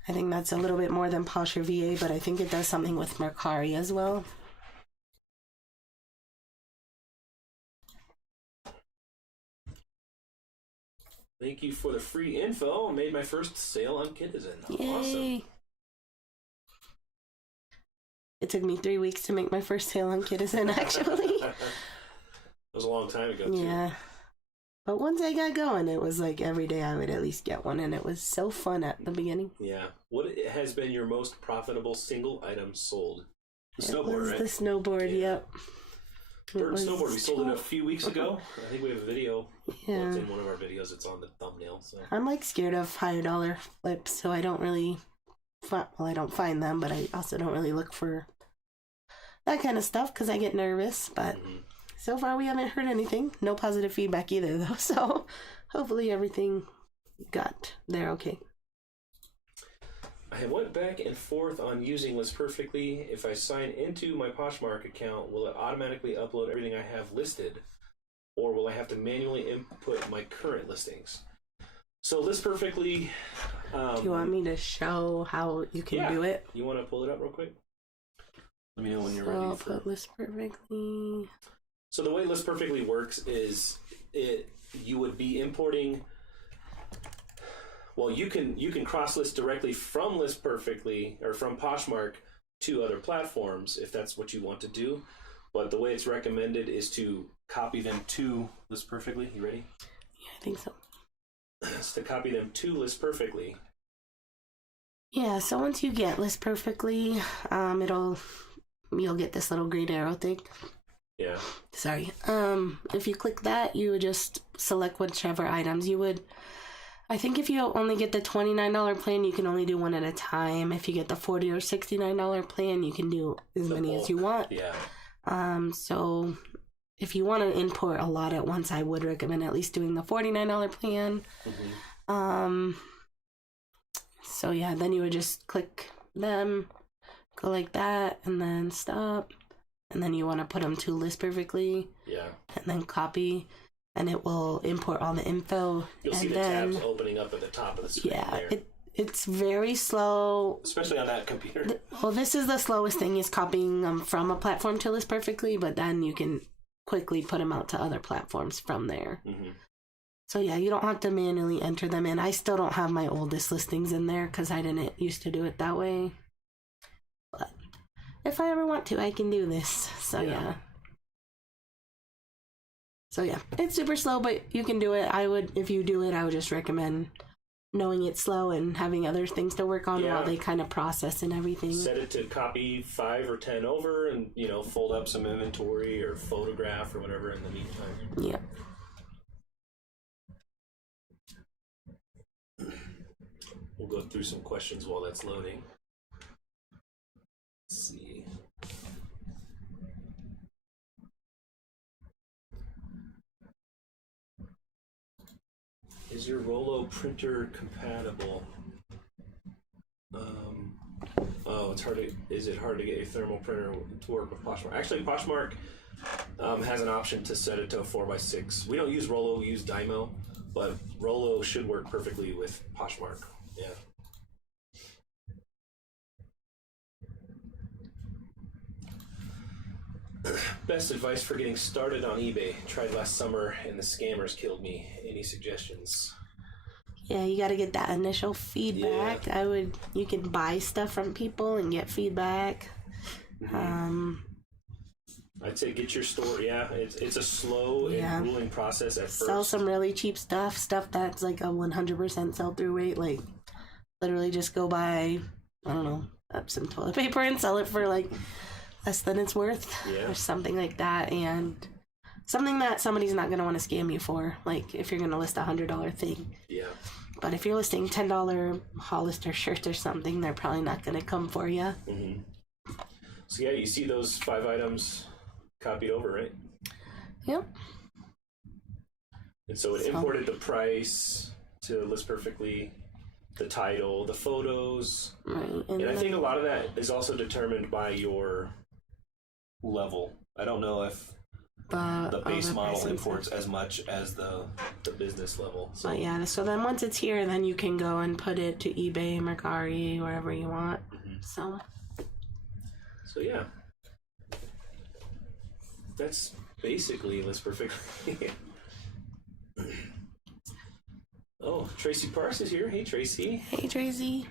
I think that's a little bit more than Posture VA, but I think it does something with Mercari as well. Thank you for the free info. I made my first sale on Kitizen. Yay. Awesome. It took me 3 weeks to make my first sale on Kitizen, actually. It was a long time ago, too. Yeah. But once I got going, it was like every day I would at least get one, and it was so fun at the beginning. Yeah. What has been your most profitable single item sold? The snowboard, it was right? The snowboard, Yeah. Yep. Bird snowboard. We sold it a few weeks ago. I think we have a video. Yeah. Well, it's in one of our videos. It's on the thumbnail. So I'm like scared of higher dollar flips, so I don't really. Well, I don't find them, but I also don't really look for that kind of stuff because I get nervous. But so far, we haven't heard anything. No positive feedback either, though. So hopefully, everything got there okay. I went back and forth on using List Perfectly. If I sign into my Poshmark account, will it automatically upload everything I have listed, or will I have to manually input my current listings? So List Perfectly. Do you want me to show how you can do it? You want to pull it up real quick? Let me know when you're ready. I'll put List Perfectly. So the way List Perfectly works is you would be importing. Well, you can cross list directly from List Perfectly or from Poshmark to other platforms if that's what you want to do. But the way it's recommended is to copy them to List Perfectly. You ready? Yeah, I think so. It's to copy them to List Perfectly. Yeah, so once you get List Perfectly, you'll get this little green arrow thing. Yeah. Sorry. If you click that, you would just select whichever items you would. I think if you only get the $29 plan, you can only do one at a time. If you get the $40 or $69 plan, you can do as many as you want. Yeah. So if you want to import a lot at once, I would recommend at least doing the $49 plan. So yeah, then you would just click them, go like that, and then stop. And then you want to put them to List Perfectly. Yeah. And then copy, and it will import all the info. You'll see the tabs opening up at the top of the screen. Yeah, there. it's very slow. Especially on that computer. Well, this is the slowest thing, is copying them from a platform to List Perfectly, but then you can quickly put them out to other platforms from there. So yeah, you don't have to manually enter them in. I still don't have my oldest listings in there because I didn't used to do it that way. But if I ever want to, I can do this. So yeah. So yeah, it's super slow, but you can do it. If you do it, I would just recommend knowing it's slow and having other things to work on while they kind of process and everything. Set it to copy 5 or 10 over and, fold up some inventory or photograph or whatever in the meantime. Yeah. We'll go through some questions while that's loading. Let's see. Is your Rollo printer compatible? Is it hard to get a thermal printer to work with Poshmark? Actually, Poshmark has an option to set it to a 4x6. We don't use Rollo, we use Dymo, but Rollo should work perfectly with Poshmark. Yeah. Best advice for getting started on eBay. Tried last summer and the scammers killed me. Any suggestions? Yeah, you got to get that initial feedback. Yeah. You can buy stuff from people and get feedback. I'd say get your store. Yeah, it's a slow and grueling process at first. Sell some really cheap stuff that's like a 100% sell-through rate. Like, literally just go buy, I don't know, some toilet paper and sell it for like less than it's worth, or something like that. And something that somebody's not going to want to scam you for, like if you're going to list $100 thing. Yeah. But if you're listing $10 Hollister shirts or something, they're probably not going to come for you. So yeah, you see those 5 items copied over, right? Yep. And so it imported the price to List Perfectly, the title, the photos. Right. And I think a lot of that is also determined by your level. I don't know if the base model imports as much as the business level. So. But yeah, so then once it's here, then you can go and put it to eBay, Mercari, wherever you want. So yeah. That's basically List Perfectly. Oh, Tracy Parks is here. Hey, Tracy. Hey, Tracy.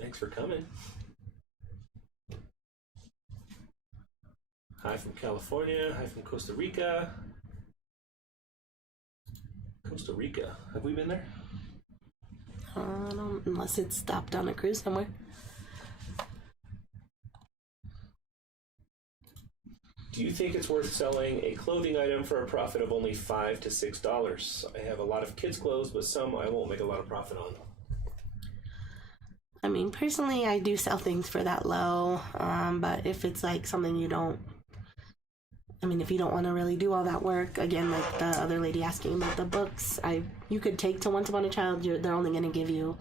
Thanks for coming. Hi from California. Hi from Costa Rica. Costa Rica. Have we been there? Unless it's stopped on a cruise somewhere. Do you think it's worth selling a clothing item for a profit of only $5 to $6? I have a lot of kids' clothes, but some I won't make a lot of profit on. I mean, personally, I do sell things for that low. But if it's like something you don't, I mean, if you don't want to really do all that work, again, like the other lady asking about the books, you could take to Once Upon a Child. They're only going to give you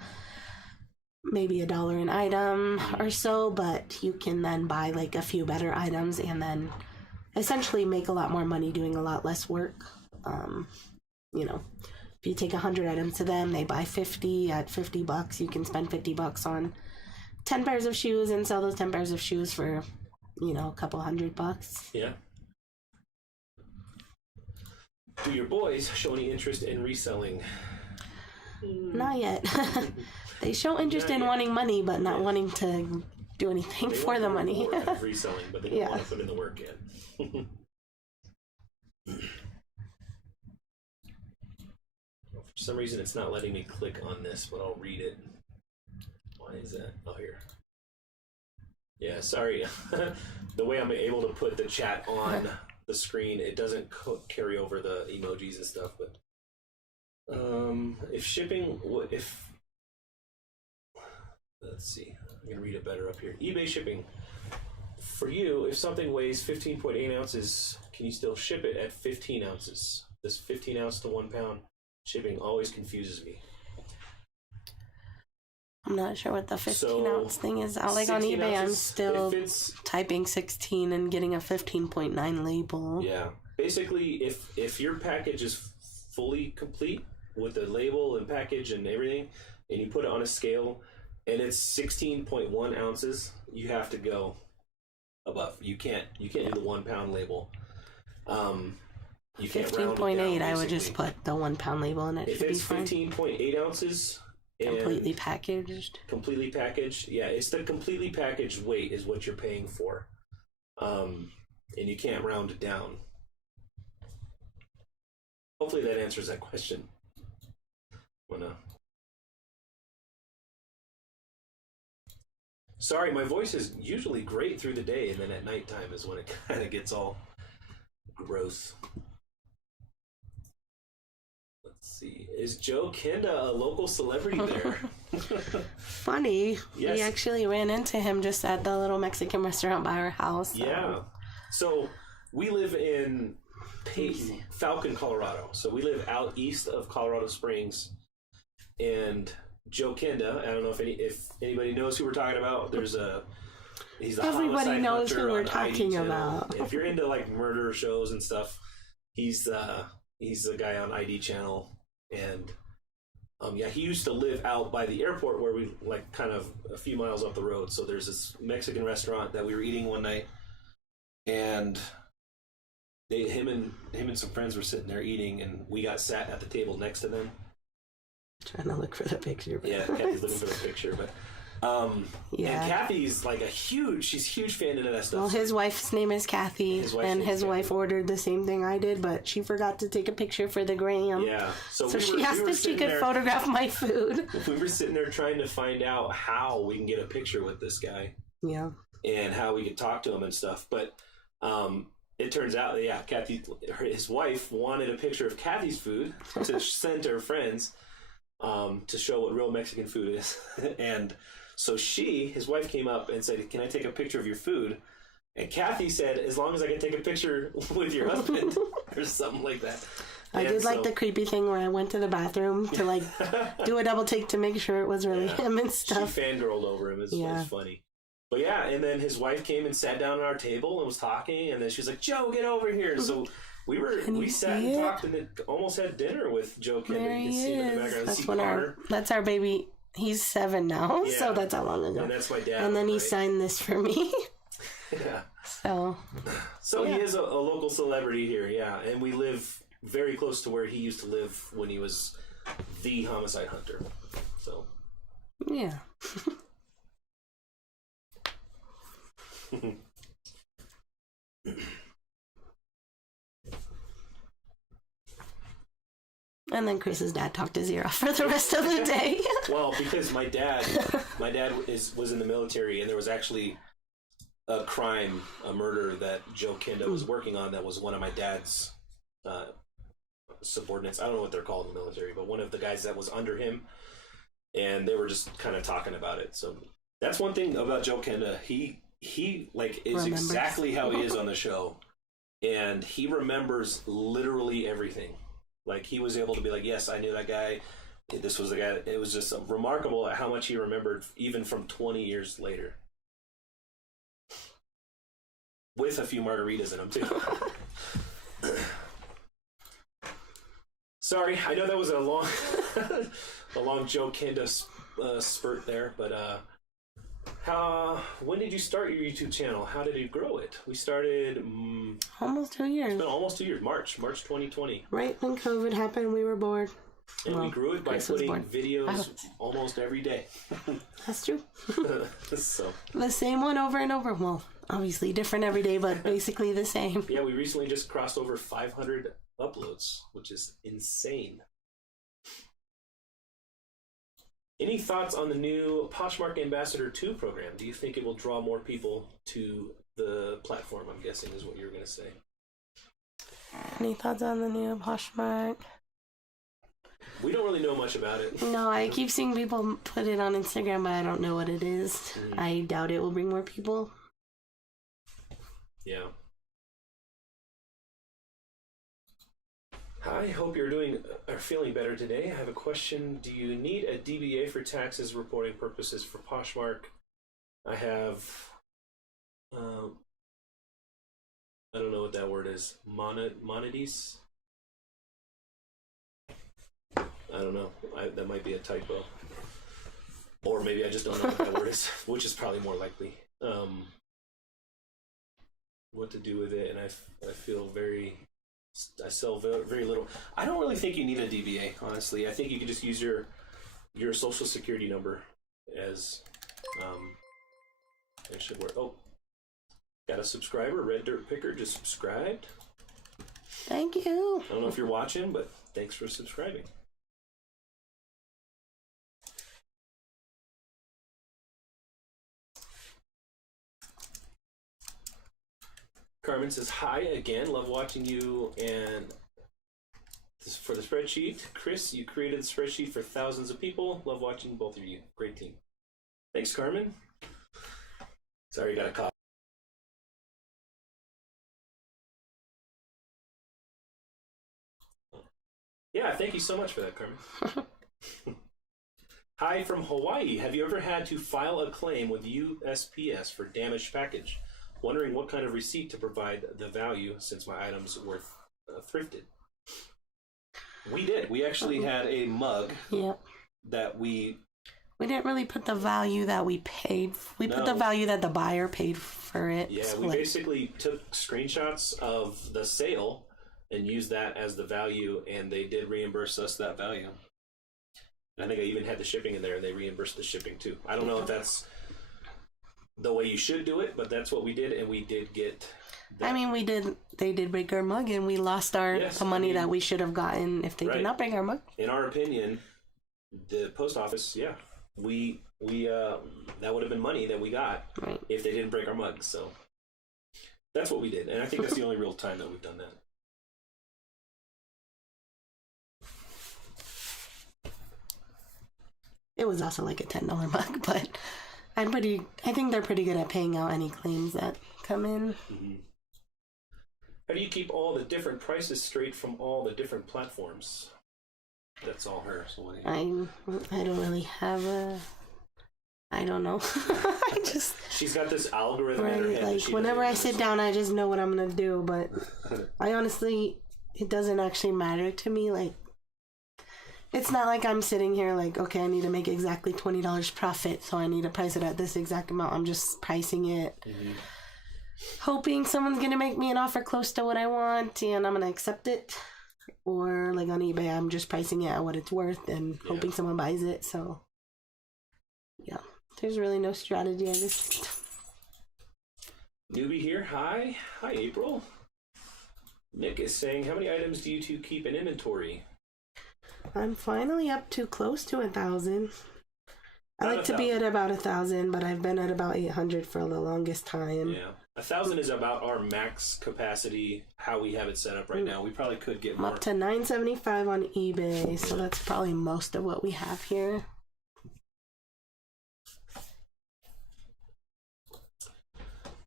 maybe $1 an item or so, but you can then buy like a few better items and then essentially make a lot more money doing a lot less work. You know, if you take 100 items to them, they buy 50 at $50. You can spend $50 on 10 pairs of shoes and sell those 10 pairs of shoes for, you know, a couple $100. Yeah. Do your boys show any interest in reselling? Not yet. They show interest in wanting money, but not wanting to do anything for the money. Of reselling, but they don't want to put in the work yet. For some reason, it's not letting me click on this, but I'll read it. Why is that? Oh, here. Yeah, sorry. The way I'm able to put the chat on the screen, it doesn't carry over the emojis and stuff. But if shipping, let's see. I'm gonna read it better up here. eBay shipping. For you, if something weighs 15.8 ounces, can you still ship it at 15 ounces? This 15 ounce to 1 pound shipping always confuses me. I'm not sure what the 15 ounce thing is. Like on eBay, ounces, I'm still typing 16 and getting a 15.9 label. Yeah. Basically, if your package is fully complete with the label and package and everything, and you put it on a scale, and it's 16.1 ounces, you have to go above. You can't do the 1 pound label. You can't round it down, 15.8, I would just put the 1 pound label and it should be fine. If it's 15.8 ounces... Completely packaged. Completely packaged. Yeah, it's the completely packaged weight is what you're paying for. And you can't round it down. Hopefully that answers that question. Sorry, my voice is usually great through the day, and then at nighttime is when it kind of gets all gross. Let's see. Is Joe Kenda a local celebrity there? Funny. Yes. We actually ran into him just at the little Mexican restaurant by our house. Yeah. So we live in Falcon, Colorado. So we live out east of Colorado Springs. And Joe Kenda, I don't know if anybody knows who we're talking about. He's a everybody knows who we're talking about. If you're into like murder shows and stuff, he's the guy on ID channel. And he used to live out by the airport where we like kind of a few miles up the road. So there's this Mexican restaurant that we were eating one night, and him and some friends were sitting there eating, and we got sat at the table next to them. Trying to look for the picture. Yeah, Kathy's looking for the picture, but and Kathy's like she's a huge fan of that stuff. Well, his wife's name is Kathy, and his wife ordered the same thing I did, but she forgot to take a picture for the gram. Yeah, so she asked if she could photograph my food. We were sitting there trying to find out how we can get a picture with this guy. Yeah, and how we could talk to him and stuff, but it turns out that his wife wanted a picture of Kathy's food to send to her friends. To show what real Mexican food is. And so his wife came up and said, "Can I take a picture of your food?" And Kathy said, "As long as I can take a picture with your husband," or something like that. I did like the creepy thing where I went to the bathroom to like do a double take to make sure it was really him and stuff. She fangirled over him. It was funny. But yeah, and then his wife came and sat down at our table and was talking, and then she was like, "Joe, get over here." So we sat and talked and almost had dinner with Joe Kenda. There you can see him in the background. That's our baby. He's 7 now, so that's how long ago. And that's my dad. And then he signed this for me. Yeah. So he is a local celebrity here, yeah. And we live very close to where he used to live when he was the homicide hunter. So. Yeah. And then Chris's dad talked his ear off for the rest of the day. Well, because my dad was in the military, and there was actually a murder that Joe Kenda was working on that was one of my dad's subordinates. I don't know what they're called in the military, but one of the guys that was under him, and they were just kind of talking about it. So that's one thing about Joe Kenda. He like is exactly how he is on the show, and he remembers literally everything. Like, he was able to be like, yes, I knew that guy. This was the guy. It was just remarkable how much he remembered, even from 20 years later. With a few margaritas in him, too. Sorry, I know that was a long, a long Joe Kenda spurt there, but when did you start your YouTube channel? How did you grow it? We started almost 2 years. It's been almost 2 years. March 2020. Right when COVID happened, we were bored. And we grew it by putting videos almost every day. That's true. So the same one over and over. Well, obviously different every day, but basically the same. Yeah, we recently just crossed over 500 uploads, which is insane. Any thoughts on the new Poshmark Ambassador 2 program? Do you think it will draw more people to the platform, I'm guessing is what you were going to say. Any thoughts on the new Poshmark? We don't really know much about it. No, I keep seeing people put it on Instagram, but I don't know what it is. Mm-hmm. I doubt it will bring more people. Yeah. Hi, hope you're feeling better today. I have a question. Do you need a DBA for taxes reporting purposes for Poshmark? I have, I don't know what that word is. Monetize? I don't know. That might be a typo. Or maybe I just don't know what that word is, which is probably more likely. What to do with it, and I feel I sell very little. I don't really think you need a DBA, honestly. I think you can just use your social security number as it should work. Oh, got a subscriber, Red Dirt Picker just subscribed. Thank you. I don't know if you're watching, but thanks for subscribing. Carmen says, hi again, love watching you, and this is for the spreadsheet. Chris, you created the spreadsheet for thousands of people. Love watching both of you. Great team. Thanks, Carmen. Sorry, you got a cough. Yeah, thank you so much for that, Carmen. Hi from Hawaii. Have you ever had to file a claim with USPS for damaged package? Wondering what kind of receipt to provide the value since my items were thrifted. We did. We actually had a mug that we didn't really put the value that we paid. We put the value that the buyer paid for it. Yeah, we basically took screenshots of the sale and used that as the value, and they did reimburse us that value. And I think I even had the shipping in there, and they reimbursed the shipping too. I don't know if that's the way you should do it, but that's what we did, and we did get that. I mean, they did break our mug, and we lost the money that we should have gotten if they did not break our mug. In our opinion, the post office, we that would have been money that we got if they didn't break our mug. So that's what we did, and I think that's the only real time that we've done that. It was also like a $10 mug, but I think they're pretty good at paying out any claims that come in. Mm-hmm. How do you keep all the different prices straight from all the different platforms? That's all her. So what do you... I don't really have I don't know. She's got this algorithm in her head. Like whenever I sit down, I just know what I'm gonna do. But I honestly, it doesn't actually matter to me. Like, it's not like I'm sitting here like, okay, I need to make exactly $20 profit, so I need to price it at this exact amount. I'm just pricing it, hoping someone's going to make me an offer close to what I want, and I'm going to accept it. Or like on eBay, I'm just pricing it at what it's worth and hoping someone buys it. So, yeah, there's really no strategy. I just... Newbie here. Hi, April. Nick is saying, how many items do you two keep in inventory? I'm finally up to close to 1,000. I Not like to be at about 1,000, but I've been at about 800 for the longest time. Yeah. 1,000 is about our max capacity, how we have it set up right now. We probably could get I'm more. up to 975 on eBay, so that's probably most of what we have here.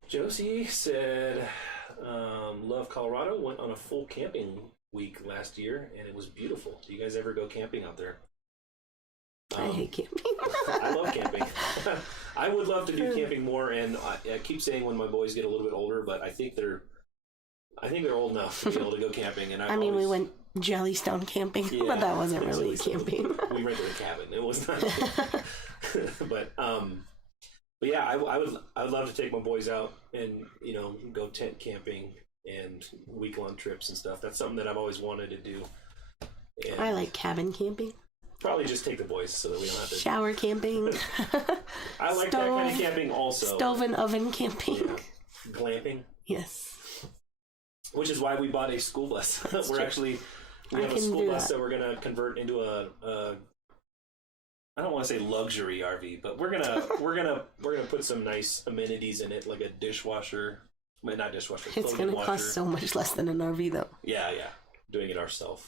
Josie said, love Colorado, went on a full camping week last year, and it was beautiful. Do you guys ever go camping out there? I hate camping. I love camping. I would love to do camping more, and I keep saying when my boys get a little bit older, but I think they're old enough to be able to go camping. And we went Jellystone camping, but that wasn't really camping. We rented a cabin. It was not. But yeah, I would love to take my boys out and go tent camping and week-long trips and stuff. That's something that I've always wanted to do. And I like cabin camping. Probably just take the boys so that we don't have to shower camping. I like that kind of camping also. Stove and oven camping. Yeah. Glamping. Yes. Which is why we bought a school bus. We have a school bus that we're gonna convert into a I don't want to say luxury RV, but we're gonna put some nice amenities in it, like a dishwasher. Well, not dishwasher. It's gonna cost so much less than an RV though. Yeah. Doing it ourselves.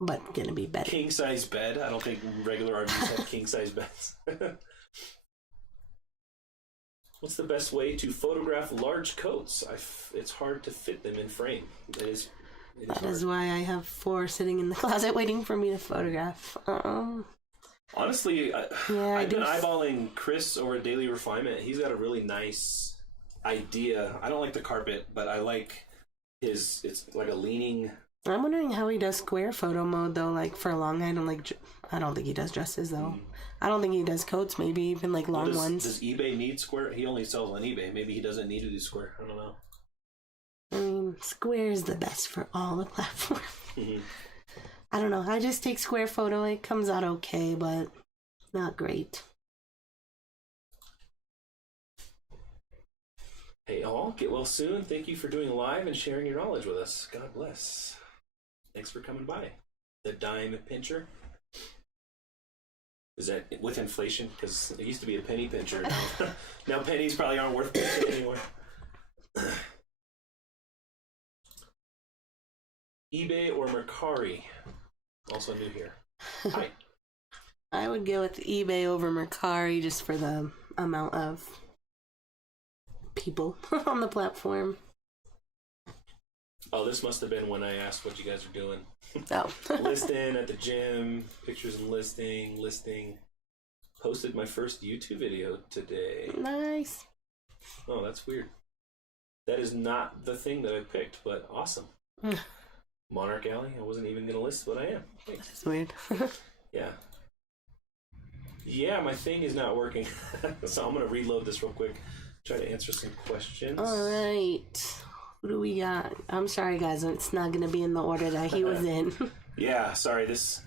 But gonna be better. King size bed. I don't think regular RVs have king size beds. What's the best way to photograph large coats? It's hard to fit them in frame. That is why I have 4 sitting in the closet waiting for me to photograph. Honestly, I've been eyeballing Chris over at Daily Refinement. He's got a really nice idea. I don't like the carpet, but I like it's like a leaning. I'm wondering how he does square photo mode though. Like for long, I don't think he does dresses though. I don't think he does coats. Maybe even like long ones. Does eBay need square? He only sells on eBay. Maybe he doesn't need to do square. I don't know. I mean, square is the best for all the platforms. Mm-hmm. I don't know. I just take square photo. It comes out okay, but not great. Hey all, get well soon. Thank you for doing live and sharing your knowledge with us. God bless. Thanks for coming by. The dime pincher. Is that with inflation? Because it used to be a penny pincher. Now pennies probably aren't worth pinching anymore. eBay or Mercari? Also new here. Hi. I would go with eBay over Mercari just for the amount of people on the platform. Oh, this must have been when I asked what you guys are doing. Oh. Listing at the gym, pictures and listing. Posted my first YouTube video today. Nice. Oh, that's weird. That is not the thing that I picked, but awesome. Monarch Alley, I wasn't even going to list, but I am. Thanks. That's weird. Yeah. Yeah, my thing is not working. So I'm going to reload this real quick. Try to answer some questions. All right. Who do we got? I'm sorry, guys. It's not going to be in the order that he was in. Yeah, sorry. This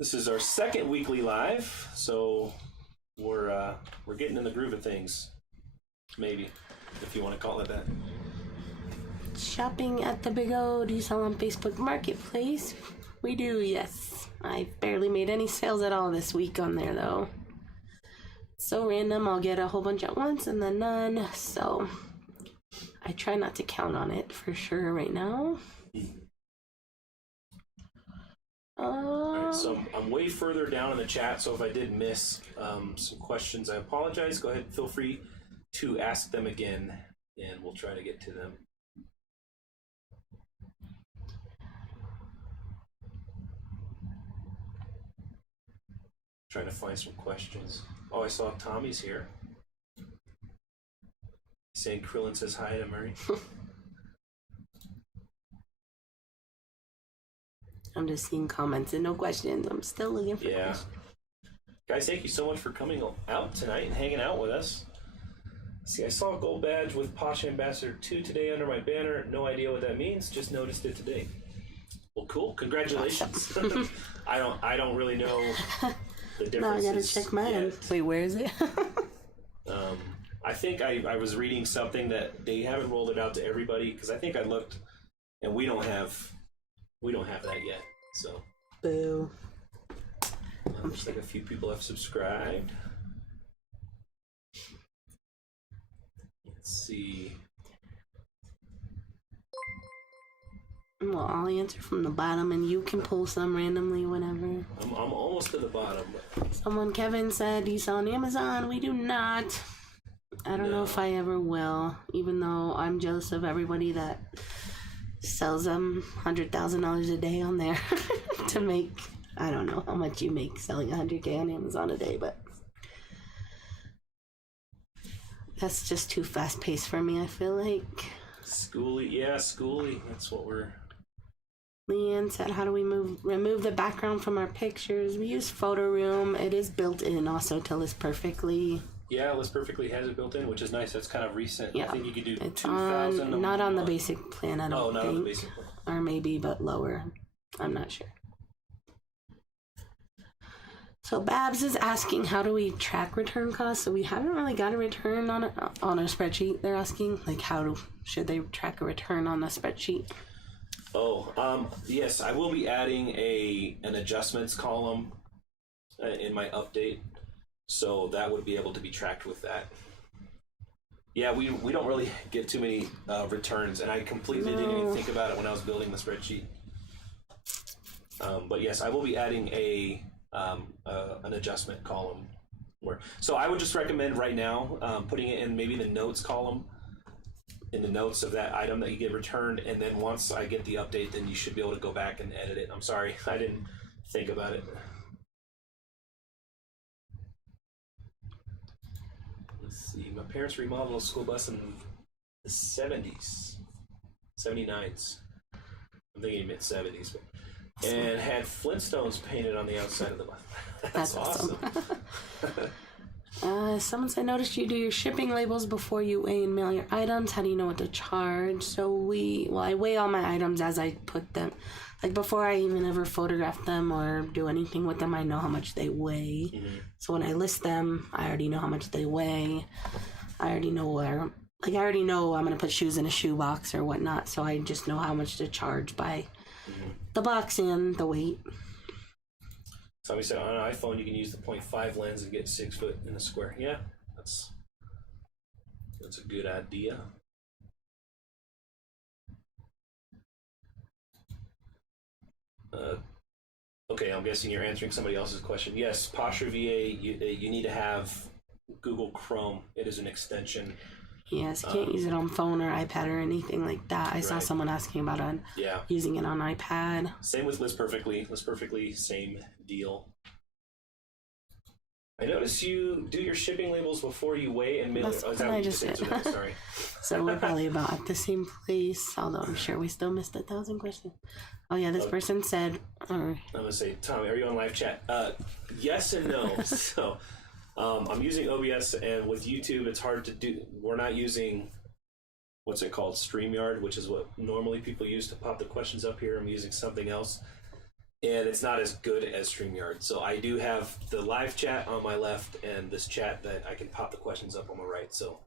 is our second weekly live, so we're getting in the groove of things. Maybe, if you want to call it that. Shopping at the Big O. Do you sell on Facebook Marketplace? We do, yes. I barely made any sales at all this week on there, though. So random, I'll get a whole bunch at once and then none, so I try not to count on it for sure right now. Alright, so I'm way further down in the chat, so if I did miss some questions, I apologize. Go ahead, feel free to ask them again, and we'll try to get to them. Trying to find some questions. Oh, I saw Tommy's here. Saying Krillin says hi to Murray. I'm just seeing comments and no questions. I'm still looking for questions. Guys, thank you so much for coming out tonight and hanging out with us. See, I saw a gold badge with Posh Ambassador 2 today under my banner. No idea what that means. Just noticed it today. Well, cool. Congratulations. I don't really know the differences. Now I gotta check mine. Yet. Wait, where is it? I think I was reading something that they haven't rolled it out to everybody, because I think I looked and we don't have that yet. So Boo. Looks like a few people have subscribed. Let's see. Well, I'll answer from the bottom, and you can pull some randomly whenever. I'm almost to the bottom. Kevin said, do you sell on Amazon? We do not. I don't know if I ever will, even though I'm jealous of everybody that sells them $100,000 a day on there to make, I don't know how much you make selling $100K on Amazon a day, but that's just too fast paced for me, I feel like. Schooly. That's what we're... Leanne said, how do we remove the background from our pictures? We use Photo Room. It is built in also to list perfectly. Yeah, List Perfectly has it built in, which is nice. That's kind of recent. Yeah. I think you could do it's 2,000. Not on the basic plan, I don't think. On the basic plan. Or maybe, but lower. I'm not sure. So Babs is asking, how do we track return costs? So we haven't really got a return on a spreadsheet. They're asking, like, should they track a return on a spreadsheet? Yes, I will be adding an adjustments column in my update, so that would be able to be tracked with that. Yeah, we don't really get too many returns, and I completely didn't even think about it when I was building the spreadsheet. But yes, I will be adding an adjustment column. So I would just recommend right now putting it in maybe the notes column, in the notes of that item that you get returned, and then once I get the update, then you should be able to go back and edit it. I'm sorry, I didn't think about it. Let's see, my parents remodeled a school bus in the 70s, 79s. I'm thinking mid-70s, and had Flintstones painted on the outside of the bus. That's awesome. Someone said, noticed you do your shipping labels before you weigh and mail your items. How do you know what to charge? So I weigh all my items as I put them. Like before I even ever photograph them or do anything with them, I know how much they weigh. Mm-hmm. So when I list them, I already know how much they weigh. I already know I already know I'm going to put shoes in a shoe box or whatnot. So I just know how much to charge by the box and the weight. Somebody said on an iPhone you can use the 0.5 lens and get 6 foot in a square. Yeah, that's a good idea. Okay, I'm guessing you're answering somebody else's question. Yes, Posture VA, you need to have Google Chrome. It is an extension. Yes, you can't use it on phone or iPad or anything like that. I saw someone asking about using it on iPad. Same with List Perfectly. List Perfectly, same deal. I noticed you do your shipping labels before you weigh and mail. That's what I just said. Sorry. So we're probably about at the same place, although I'm sure we still missed 1,000 questions. Oh yeah, this person said... I'm going to say, Tom, are you on live chat? Yes and no. So I'm using OBS, and with YouTube, it's hard to do. We're not using, what's it called, StreamYard, which is what normally people use to pop the questions up here. I'm using something else, and it's not as good as StreamYard. So I do have the live chat on my left and this chat that I can pop the questions up on my right. So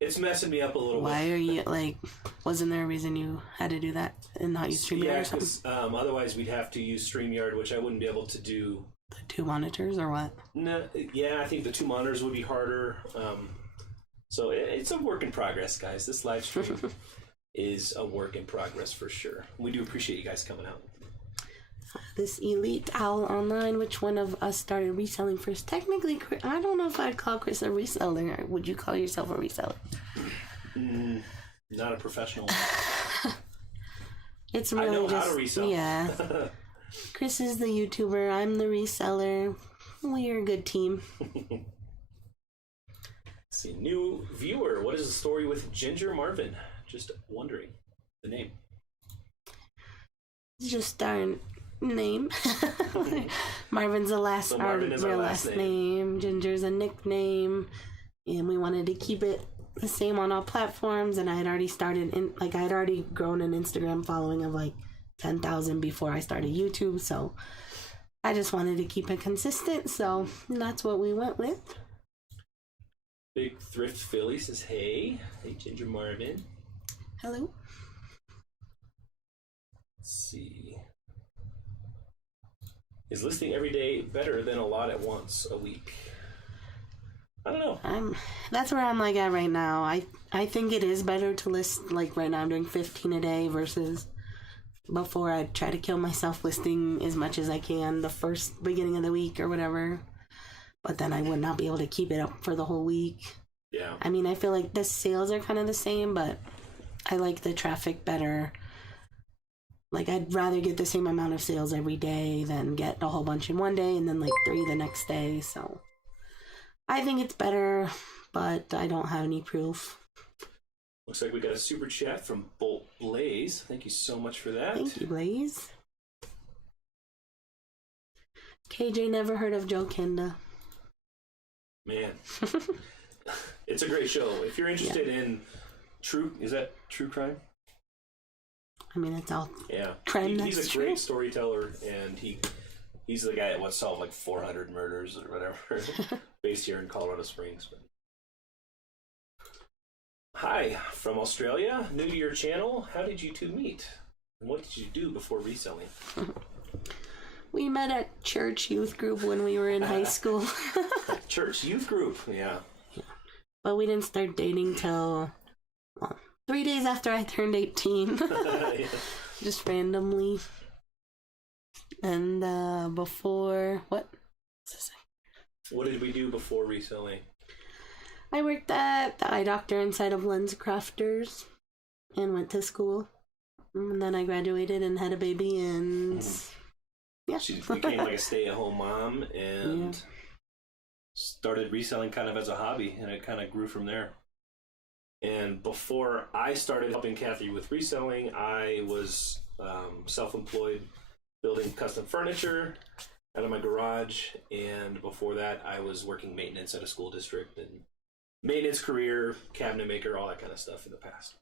it's messing me up a little bit. Why are you, wasn't there a reason you had to do that and not use StreamYard or something? Because otherwise we'd have to use StreamYard, which I wouldn't be able to do. The 2 monitors or what? No, yeah, I think the 2 monitors would be harder. So it's a work in progress, guys. This live stream is a work in progress for sure. We do appreciate you guys coming out. This Elite Owl Online, which one of us started reselling first? Technically, I don't know if I'd call Chris a reseller. Would you call yourself a reseller? Not a professional. It's really I know how to resell. Yeah. Chris is the YouTuber. I'm the reseller. We're a good team. Let's see, new viewer. What is the story with Ginger Marvin? Just wondering the name. It's just our name. Marvin's our real last name. Ginger's a nickname, and we wanted to keep it the same on all platforms. And I had already grown an Instagram following of 10,000 before I started YouTube, so I just wanted to keep it consistent, so that's what we went with. Big Thrift Philly says, hey Ginger Marvin. Hello. Let's see. Is listing every day better than a lot at once a week? I don't know. That's where I'm like at right now. I think it is better to list, like right now I'm doing 15 a day versus before I'd try to kill myself listing as much as I can the first beginning of the week or whatever. But then I would not be able to keep it up for the whole week. Yeah. I mean, I feel like the sales are kind of the same, but I like the traffic better. Like, I'd rather get the same amount of sales every day than get a whole bunch in one day and then like 3 the next day. So I think it's better, but I don't have any proof. Looks like we got a super chat from Bolt Blaze. Thank you so much for that. Thank you, Blaze. KJ never heard of Joe Kenda. Man. It's a great show. If you're interested in true crime? I mean, it's all crime. He's a great storyteller, and he's the guy that solved like 400 murders or whatever, based here in Colorado Springs. But... Hi, from Australia, new to your channel. How did you two meet? And what did you do before reselling? We met at church youth group when we were in high school. Church youth group, yeah. But we didn't start dating till 3 days after I turned 18. Yeah. Just randomly. And before... What? What did we do before reselling? I worked at the eye doctor inside of Lens Crafters and went to school. And then I graduated and had a baby and... Yeah. She became like a stay-at-home mom and started reselling kind of as a hobby, and it kind of grew from there. And before I started helping Kathy with reselling, I was self-employed, building custom furniture out of my garage. And before that, I was working maintenance at a school district and maintenance career, cabinet maker, all that kind of stuff in the past.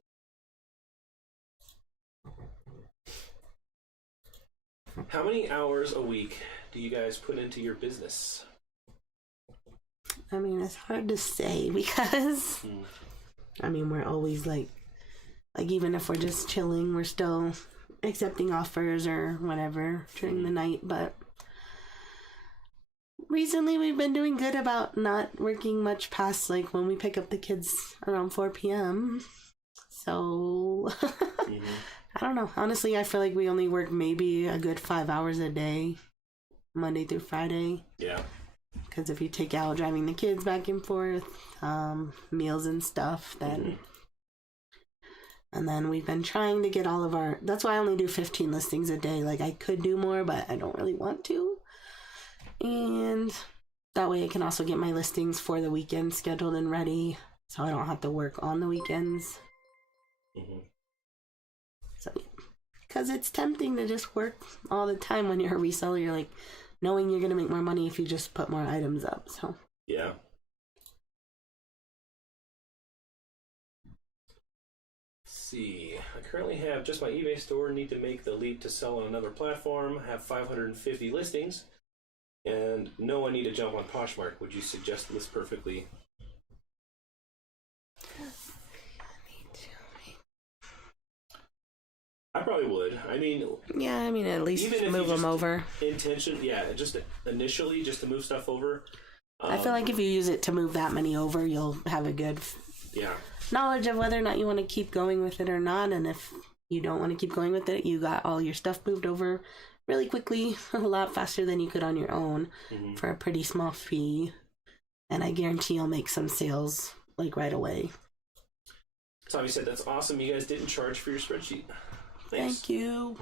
How many hours a week do you guys put into your business? I mean, it's hard to say because, I mean, we're always like even if we're just chilling, we're still accepting offers or whatever during the night. But recently we've been doing good about not working much past like when we pick up the kids around 4 p.m. So... I don't know. Honestly, I feel like we only work maybe a good 5 hours a day, Monday through Friday. Yeah. Because if you take out driving the kids back and forth, meals and stuff, then... And then we've been trying to get all of our... That's why I only do 15 listings a day. Like, I could do more, but I don't really want to. And that way I can also get my listings for the weekend scheduled and ready, so I don't have to work on the weekends. So, because it's tempting to just work all the time when you're a reseller. You're like, knowing you're going to make more money if you just put more items up. So yeah. Let's see. I currently have just my eBay store. Need to make the leap to sell on another platform. Have 550 listings. And know I need to jump on Poshmark. Would you suggest List Perfectly? I probably would. I mean... Yeah, I mean, at least even move them over. Just initially, just to move stuff over. I feel like if you use it to move that many over, you'll have a good knowledge of whether or not you want to keep going with it or not. And if you don't want to keep going with it, you got all your stuff moved over really quickly, a lot faster than you could on your own for a pretty small fee. And I guarantee you'll make some sales like right away. Tommy said, that's awesome. You guys didn't charge for your spreadsheet. Thanks. Thank you.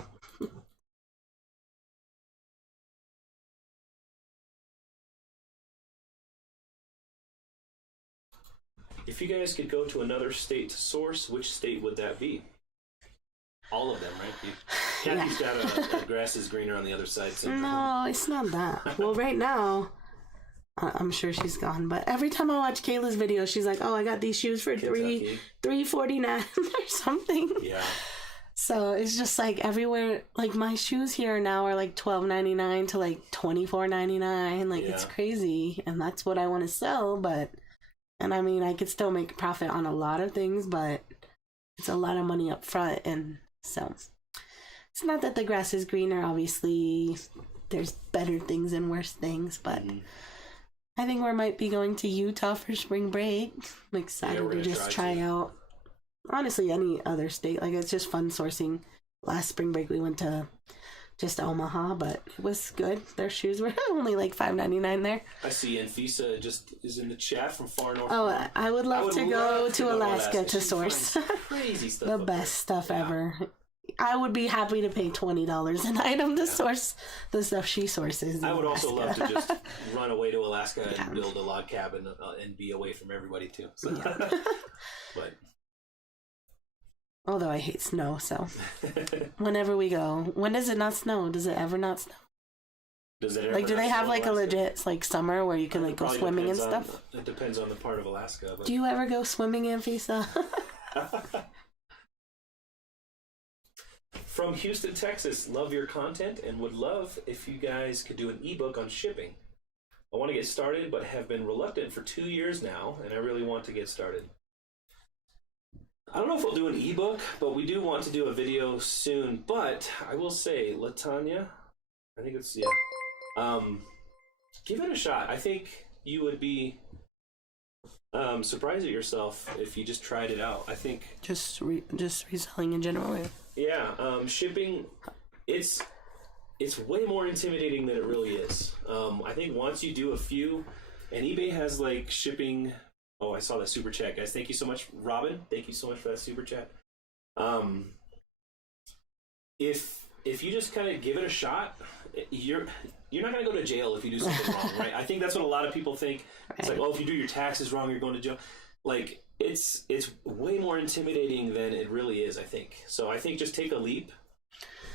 If you guys could go to another state to source, which state would that be? All of them, right? Kathy's got a grass is greener on the other side. No, it's not that. Well, right now, I'm sure she's gone. But every time I watch Kayla's video, she's like, "Oh, I got these shoes for $3.49 or something." Yeah. So it's just like everywhere. Like my shoes here now are like $12.99 to like $24.99. Like it's crazy, and that's what I want to sell. And I mean, I could still make a profit on a lot of things, but it's a lot of money up front, and so it's not that the grass is greener. Obviously, there's better things and worse things, but I think we might be going to Utah for spring break. I'm excited to just try out, honestly, any other state. Like, it's just fun sourcing. Last spring break we went to just Omaha, but it was good. Their shoes were only like $5.99 there. I see Anfisa just is in the chat from far north. Oh, I would love to go to Alaska to source crazy stuff. The best stuff ever. I would be happy to pay $20 an item to source the stuff she sources. I would also love to just run away to Alaska and build a log cabin and be away from everybody too. So. But although I hate snow, so whenever we go, when does it not snow? Does it ever not snow? Does it ever like, do they have like a legit like summer where you can like go swimming and stuff? It depends on the part of Alaska. But... Do you ever go swimming, Anfisa? From Houston, Texas, love your content and would love if you guys could do an ebook on shipping. I want to get started, but have been reluctant for 2 years now, and I really want to get started. I don't know if we'll do an ebook, but we do want to do a video soon. But I will say, Latanya, I think it's, give it a shot. I think you would be surprised at yourself if you just tried it out. I think just reselling in general. Yeah, shipping, it's way more intimidating than it really is. I think once you do a few, and eBay has like shipping. Oh, I saw that super chat, guys. Thank you so much, Robin. Thank you so much for that super chat. If you just kind of give it a shot, you're not gonna go to jail if you do something wrong, right? I think that's what a lot of people think. It's like, oh, if you do your taxes wrong, you're going to jail. Like, it's way more intimidating than it really is, I think. So I think just take a leap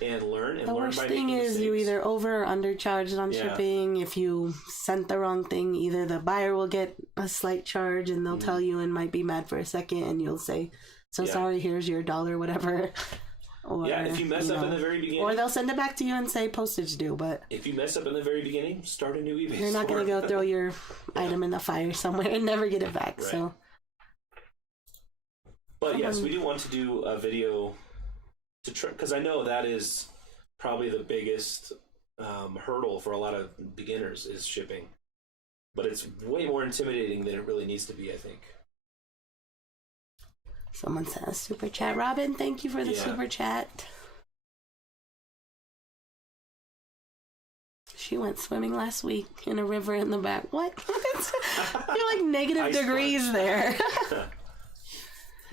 and learn and learn by making mistakes. The worst thing is you either over or undercharged on shipping. If you sent the wrong thing, either the buyer will get a slight charge and they'll tell you and might be mad for a second and you'll say, sorry, here's your $1, whatever. Or, if you mess up in the very beginning. Or they'll send it back to you and say postage due, but if you mess up in the very beginning, start a new eBay store. You're not going to go throw your item in the fire somewhere and never get it back, so... But yes, we do want to do a video to try, because I know that is probably the biggest hurdle for a lot of beginners is shipping. But it's way more intimidating than it really needs to be, I think. Someone sent a super chat. Robin, thank you for the super chat. She went swimming last week in a river in the back. What? You're like negative degrees there.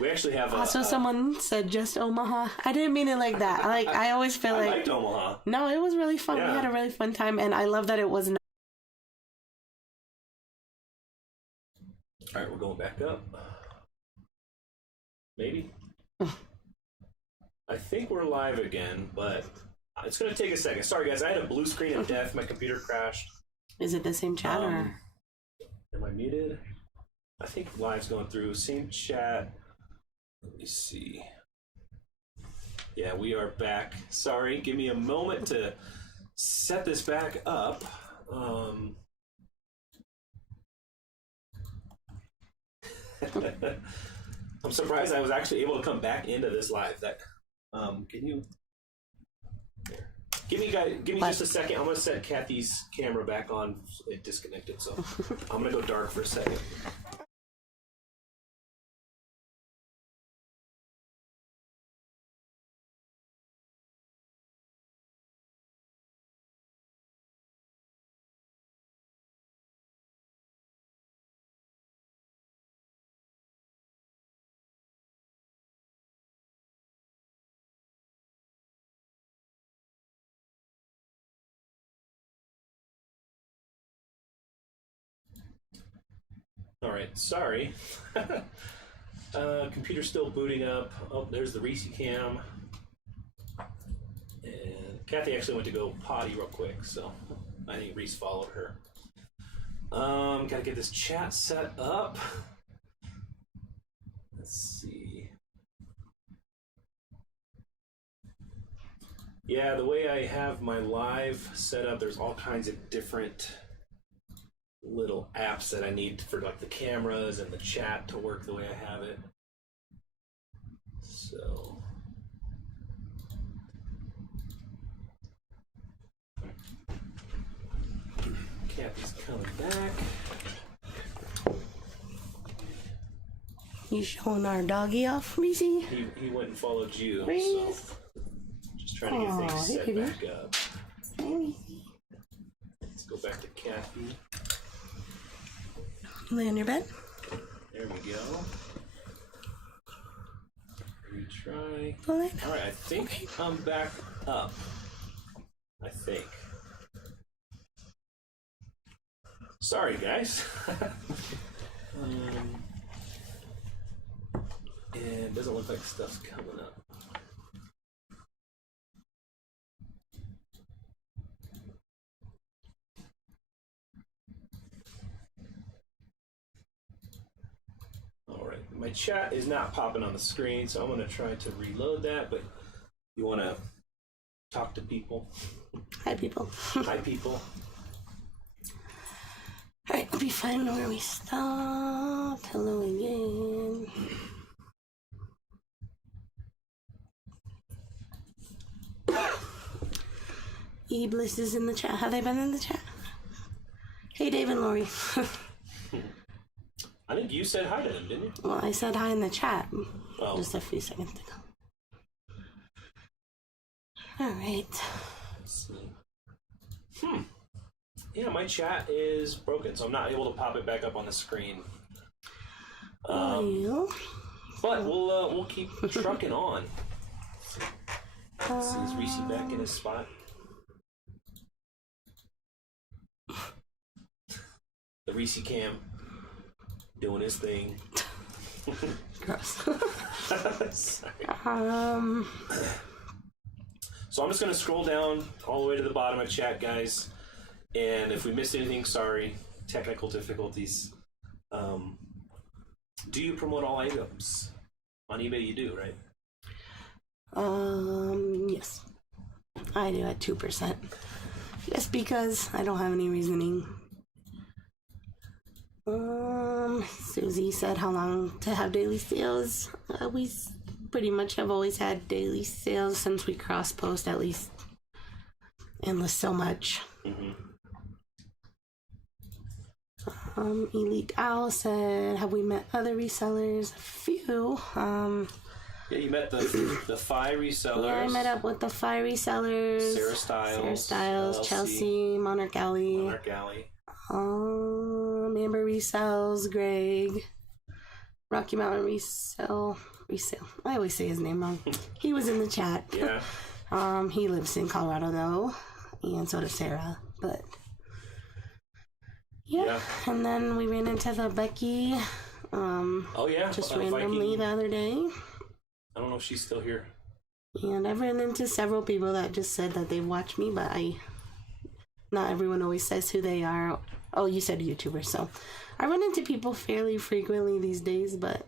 We actually have also someone said just Omaha. I didn't mean it like that. I always feel I like liked Omaha. No, it was really fun. Yeah. We had a really fun time, and I love that it was not. All right, we're going back up. Maybe. I think we're live again, but it's going to take a second. Sorry, guys. I had a blue screen of death. My computer crashed. Is it the same chat or? Am I muted? I think live's going through. Same chat. Let me see. Yeah, we are back. Sorry, give me a moment to set this back up. I'm surprised I was actually able to come back into this live. That can you give me just a second. I'm gonna set Kathy's camera back on. It disconnected, so I'm gonna go dark for a second. All right, sorry. Computer's still booting up. Oh, there's the Reese cam. And Kathy actually went to go potty real quick, so I think Reese followed her. Gotta get this chat set up. Let's see. Yeah, the way I have my live set up, there's all kinds of different little apps that I need for like the cameras and the chat to work the way I have it. So Kathy's coming back. You showing our doggy off, Reese? He went and followed you, Reese. so just trying to get things set back up. Hey, Let's go back to Kathy. lay on your bed. There we go. Retry. Pull it. Alright, I think I'm back up. I think. Sorry, guys. And it doesn't look like stuff's coming up. Alright, my chat is not popping on the screen, so I'm going to try to reload that, but you want to talk to people? Hi, people. Hi, people. Alright, let me find where we stopped. Hello again. Bliss is in the chat. Have they been in the chat? Hey, Dave and Lori. I think you said hi to them, didn't you? Well, I said hi in the chat Oh. just a few seconds ago. Alright. Let's see. Yeah, my chat is broken, so I'm not able to pop it back up on the screen. Well, But we'll keep trucking on. Let's see, is Reese back in his spot? The Reese cam doing his thing. gross. Sorry. So I'm just gonna scroll down all the way to the bottom of chat, guys. And if we missed anything, sorry. Technical difficulties. Do you promote all items? On eBay you do, right? Yes. I do at 2%. Just because I don't have any reasoning. Susie said how long to have daily sales. We pretty much have always had daily sales since we cross-post at least. And list so much. Elite Owl said, have we met other resellers? A few. Yeah, you met the Fi resellers. Yeah, I met up with the Fi resellers. Sarah Styles, Chelsea, Monarch Alley. Amber resells, Greg. Rocky Mountain resell. I always say his name wrong. He was in the chat. Yeah. He lives in Colorado though, and so does Sarah. But yeah. And then we ran into the Becky. Oh yeah. Just randomly Viking. the other day. I don't know if she's still here. And I've run into several people that just said that they've watched me, but not everyone always says who they are. Oh, you said YouTuber, so I run into people fairly frequently these days, but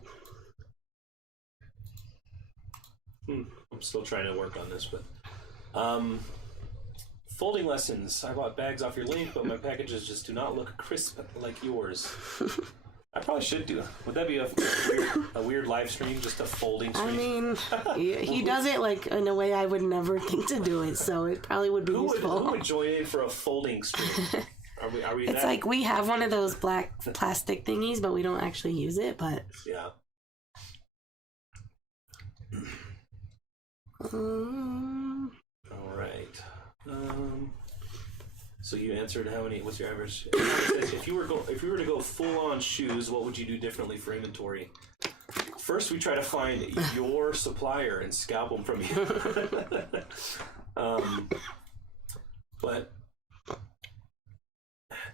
I'm still trying to work on this, but folding lessons. I bought bags off your link, but my packages just do not look crisp like yours. I probably should do. Would that be a weird live stream, just a folding stream? I mean, he does it like in a way I would never think to do it, so it probably would be useful. Who would join in for a folding stream? Are we? It's like we have one of those black plastic thingies, but we don't actually use it. But yeah. All right. So you answered how many? What's your average? If you were to go full on shoes, what would you do differently for inventory? First, we try to find your supplier and scalp them from you. But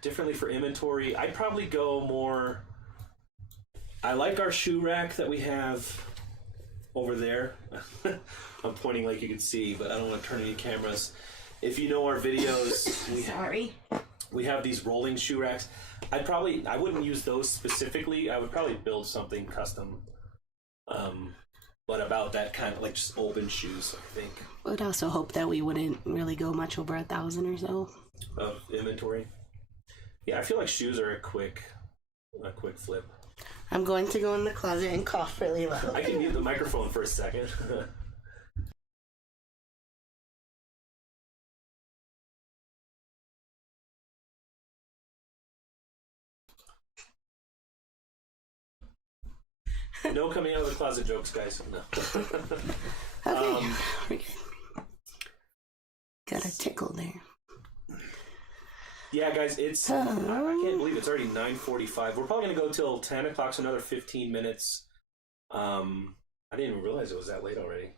differently for inventory, I'd probably go more. I like our shoe rack that we have over there. I'm pointing like you can see, but I don't want to turn any cameras. If you know our videos, we have these rolling shoe racks. I wouldn't use those specifically. I would probably build something custom, but about that kind of like just open shoes, I think. I would also hope that we wouldn't really go much over 1,000 or so Of inventory. Yeah, I feel like shoes are a quick flip. I'm going to go in the closet and cough really loud. I can mute the microphone for a second. No coming out of the closet jokes, guys. No. Okay. We're good. Got a tickle there. Yeah, guys, it's... I can't believe it's already 9:45. We're probably going to go till 10 o'clock, so another 15 minutes. I didn't even realize it was that late already.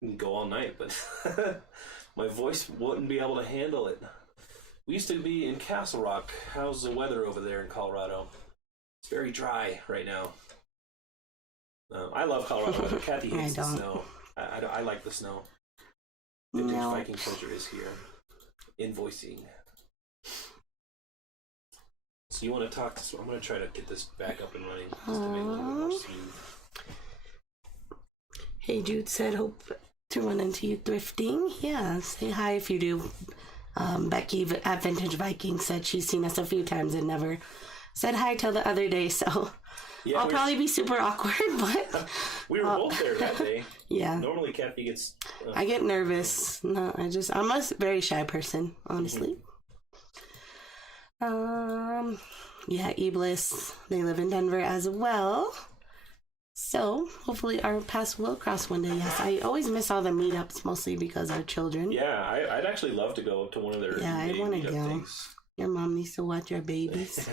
We can go all night, but my voice wouldn't be able to handle it. We used to be in Castle Rock. How's the weather over there in Colorado? It's very dry right now. I love Colorado weather. Kathy hates the snow. I like the snow. Vintage Viking culture is here. Invoicing. So you want to talk to... I'm going to try to get this back up and running just to make it a little more smooth. Hey, Jude said, hope to run into you thrifting. Yeah, say hi if you do. Becky at Vintage Viking said she's seen us a few times and never said hi till the other day, so yeah, I'll probably be super awkward, but... We were both there that day. Yeah. Normally Kathy gets... I get nervous. No, I'm a very shy person, honestly. Yeah, Eblis, they live in Denver as well. So, hopefully our paths will cross one day. Yes, I always miss all the meetups, mostly because our children. Yeah, I'd actually love to go to one of their I want to go. Things. Your mom needs to watch our babies.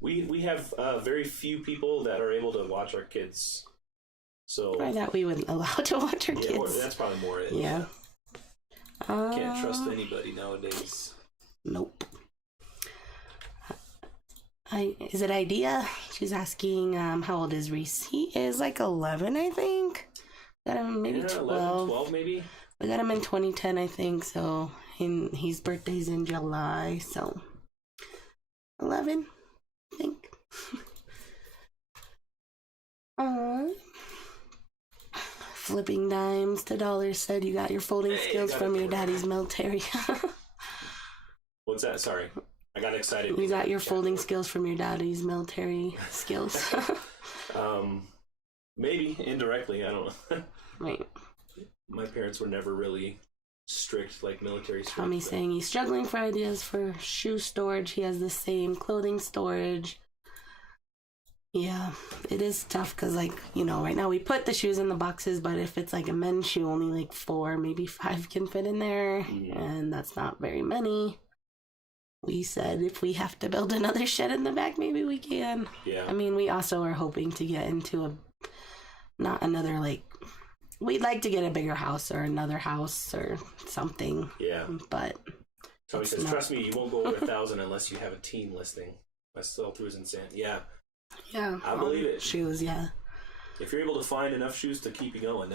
We have very few people that are able to watch our kids. So or that we would allow to watch our kids. That's probably more it. Yeah. Can't trust anybody nowadays. Nope. Is it Idea? She's asking, how old is Reese? He is like 11, I think. Got him maybe 12. 11, 12 maybe? We got him in 2010, I think. So his birthday's in July. So 11, I think. Flipping dimes to dollars said you got your folding skills from your daddy's military. What's that? Sorry. I got excited. You got your folding skills from your daddy's military skills. Maybe indirectly. I don't know. Right. My parents were never really strict, like military strict. Tommy's saying he's struggling for ideas for shoe storage. He has the same clothing storage. Yeah, it is tough because, like, right now we put the shoes in the boxes, but if it's like a men's shoe, only like 4, maybe 5 can fit in there, and that's not very many. We said if we have to build another shed in the back, maybe we can. Yeah. I mean, we also are hoping to get into we'd like to get a bigger house or another house or something. Yeah. But. So he says, trust me, you won't go over 1,000 unless you have a team listing. My sell-through is insane. Yeah. Yeah. I believe it. Shoes, yeah. If you're able to find enough shoes to keep you going,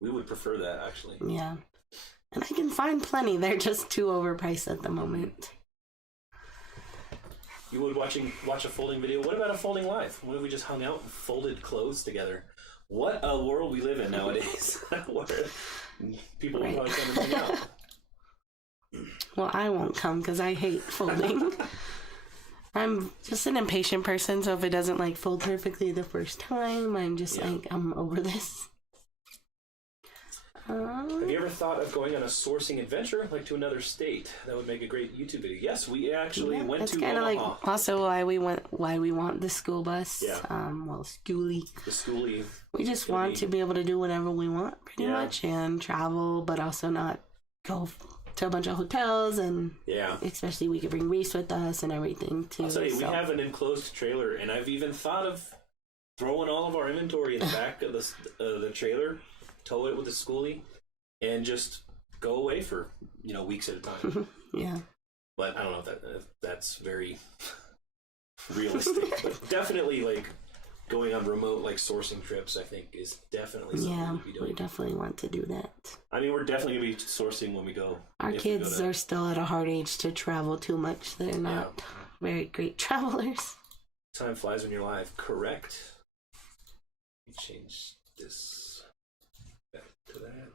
we would prefer that, actually. Yeah. And I can find plenty. They're just too overpriced at the moment. You would watch a folding video. What about a folding live? What if we just hung out and folded clothes together? What a world we live in nowadays. Where people will probably come and hang out. Well, I won't come because I hate folding. I'm just an impatient person, so if it doesn't fold perfectly the first time, I'm just I'm over this. Have you ever thought of going on a sourcing adventure, to another state? That would make a great YouTube video. Yes, we actually went to Omaha. That's kind of also why we want the school bus. Yeah. Schoolie. The schoolie. We just want to be able to do whatever we want, pretty much, and travel, but also not go to a bunch of hotels, and especially we could bring Reese with us and everything too. I'll tell you, we have an enclosed trailer, and I've even thought of throwing all of our inventory in the back of the trailer, tow it with a schoolie, and just go away for weeks at a time. Yeah. But I don't know if that's very realistic. But definitely going on remote sourcing trips, I think, is definitely something we'd be doing. We definitely want to do that. I mean, we're definitely gonna be sourcing when we go. Our kids are still at a hard age to travel too much. They're not very great travelers. Time flies when you're alive. Correct. Let me change this back to that.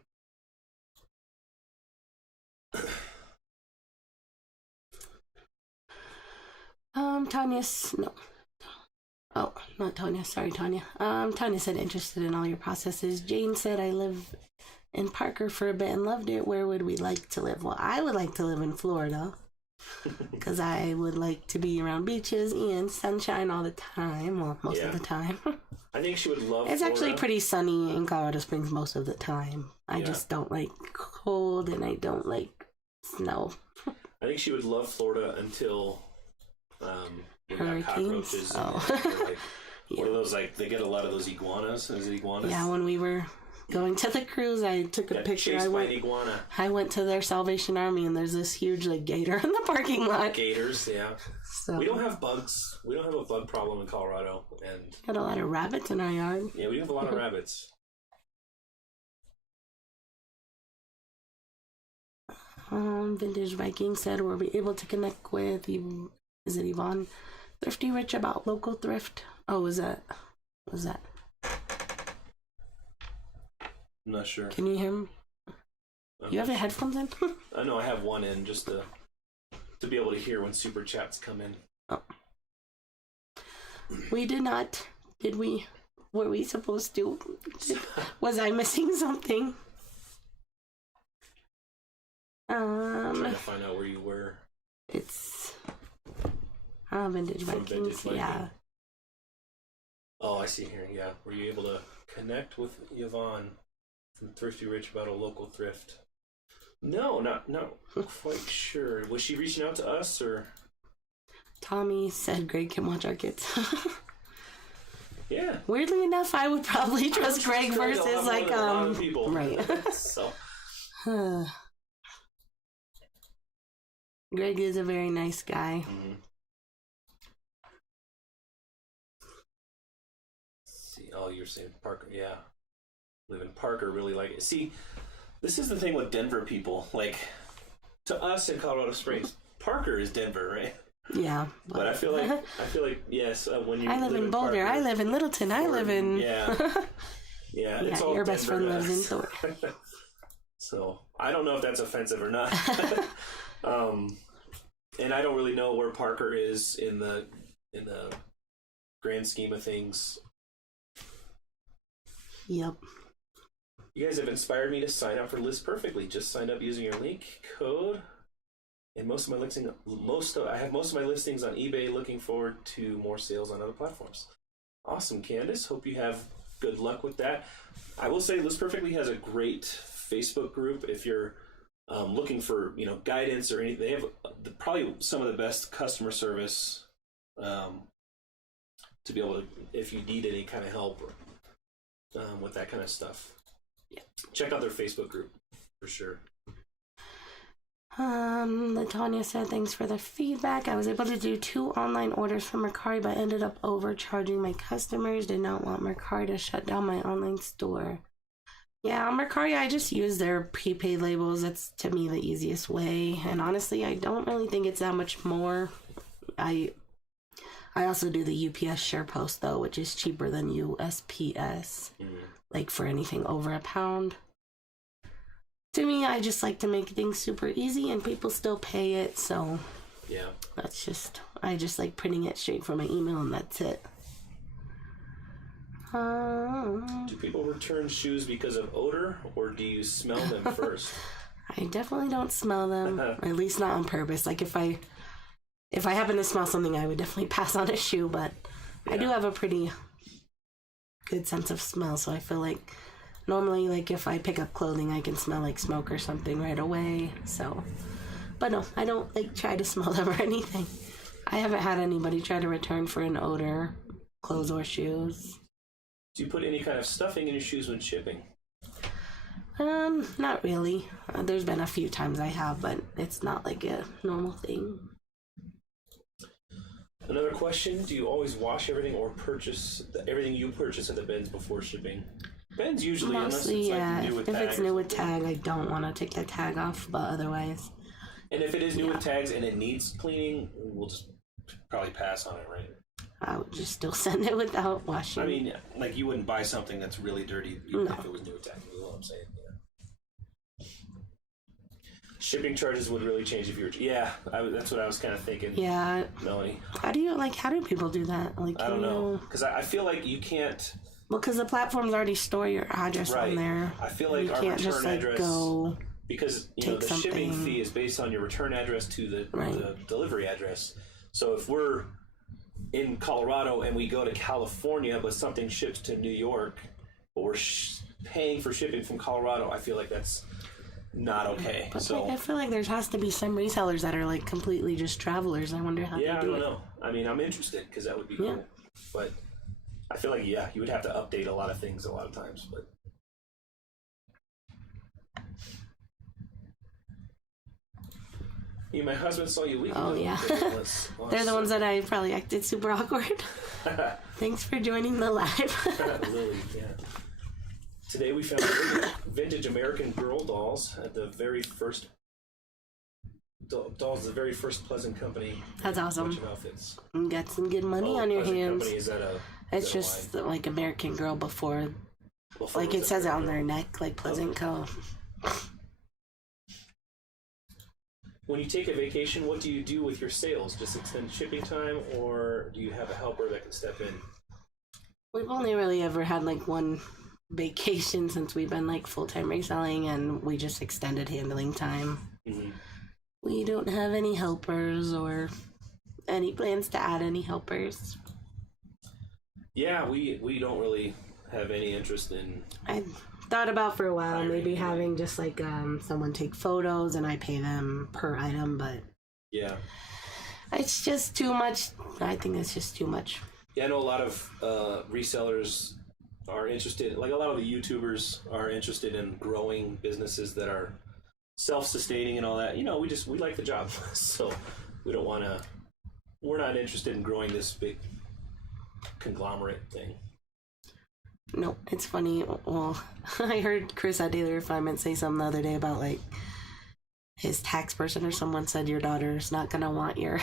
Not Tanya. Sorry, Tanya. Tanya said interested in all your processes. Jane said I live in Parker for a bit and loved it. Where would we like to live? Well, I would like to live in Florida. because I would like to be around beaches and sunshine all the time. Well, most of the time. I think she would love It's Florida. actually pretty sunny in Colorado Springs most of the time. I just don't like cold and I don't like snow. I think she would love Florida until we got Hurricanes? cockroaches. Oh. What are those, like, they get a lot of those iguanas? Is it iguanas? Yeah, when we were going to the cruise, I took a picture. Chased by an iguana. I went to their Salvation Army, and there's this huge like gator in the parking lot. Gators, yeah. So We don't have bugs. We don't have a bug problem in Colorado, and got a lot of rabbits in our yard. yeah, we have a lot of rabbits. Vintage Viking said, "Were we able to connect with? Is it Yvonne? Thrifty Rich about local thrift? Oh, was that? I'm not sure. Can you hear him? You have your headphones in? I know I have one in just to be able to hear when super chats come in. Oh. We did not. Did we? Were we supposed to? Was I missing something? I'm trying to find out where you were. It's Vintage From Vikings. Vintage Viking. Yeah. Oh, I see here. Yeah, were you able to connect with Yvonne from Thrifty Rich about a local thrift? No, not quite sure. Was she reaching out to us or? Tommy said Greg can watch our kids. Yeah. Weirdly enough, I would probably trust Greg versus like a lot of people. right. So. Greg is a very nice guy. Mm-hmm. See, oh, you're saying Parker? Yeah, live in Parker. Really like it. See, this is the thing with Denver people. Like, to us in Colorado Springs, Parker is Denver, right? Yeah, but I feel like yes. When you I live in Boulder. Parker, I live in Littleton. I live in yeah. It's all your best friend Denver lives in Thor. So I don't know if that's offensive or not. And I don't really know where Parker is in the grand scheme of things. Yep. You guys have inspired me to sign up for List Perfectly. Just signed up using your link code. And I have most of my listings on eBay. Looking forward to more sales on other platforms. Awesome, Candace. Hope you have good luck with that. I will say List Perfectly has a great Facebook group. If you're looking for guidance or anything, they have probably some of the best customer service to be able to, if you need any kind of help with that kind of stuff. Yeah. Check out their Facebook group for sure. Latanya said, thanks for the feedback. I was able to do 2 online orders from Mercari, but ended up overcharging my customers. Did not want Mercari to shut down my online store. Yeah, on Mercari, I just use their prepaid labels. That's, to me, the easiest way. And honestly, I don't really think it's that much more. I also do the UPS share post, though, which is cheaper than USPS. Like, for anything over £1. To me, I just like to make things super easy, and people still pay it, so... Yeah. I just like printing it straight from my email, and that's it. Do people return shoes because of odor, or do you smell them first? I definitely don't smell them, at least not on purpose. Like if I happen to smell something, I would definitely pass on a shoe, but I do have a pretty good sense of smell, so I feel like normally, like if I pick up clothing, I can smell like smoke or something right away. So, but no, I don't like try to smell them or anything. I haven't had anybody try to return for an odor, clothes or shoes. Do you put any kind of stuffing in your shoes when shipping? Not really. There's been a few times I have, but it's not like a normal thing. Another question, do you always wash everything or purchase everything you purchase at the bins before shipping? Bins usually, mostly, unless it's like new with tags. If it's new with tag, I don't want to take the tag off, but otherwise. And if it is new with tags and it needs cleaning, we'll just probably pass on it, right? I would just still send it without washing. I mean, like you wouldn't buy something that's really dirty even if it was new with tags. Is what I'm saying. Yeah. Shipping charges would really change if you were. Yeah, that's what I was kind of thinking. Yeah, Melanie. How do people do that? Like, I don't know, because I feel like you can't. Well, because the platforms already store your address on there. I feel like you our can't return just like address. go because take the something. shipping fee is based on your return address to the delivery address. So if we're in Colorado and we go to California, but something ships to New York, but we're paying for shipping from Colorado, I feel like that's not okay. But so I feel like there has to be some resellers that are like completely just travelers. I wonder how they do it. I don't know. I mean, I'm interested because that would be cool. But I feel like, you would have to update a lot of things a lot of times. But my husband saw you leaving. Oh, yeah. They're the ones that I probably acted super awkward. Thanks for joining the live. Lily, yeah. Today we found vintage American Girl dolls at the very first dolls, the very first Pleasant Company. That's awesome. Bunch of outfits. You got some good money on your Pleasant hands. Company, is that It's just like American Girl before like it says it on their neck, like Pleasant Co. When you take a vacation, what do you do with your sales? Just extend shipping time, or do you have a helper that can step in? We've only really ever had like one vacation since we've been like full-time reselling, and we just extended handling time. Mm-hmm. We don't have any helpers or any plans to add any helpers. Yeah, we don't really have any interest in. I thought about for a while maybe having just like someone take photos and I pay them per item, but yeah, it's just too much. I think it's just too much. Yeah, I know a lot of resellers are interested, like a lot of the YouTubers are interested in growing businesses that are self-sustaining and all that. We like the job, so we're not interested in growing this big conglomerate thing. No, it's funny. Well, I heard Chris at Daily Refinement say something the other day about like his tax person or someone said your daughter's not gonna want your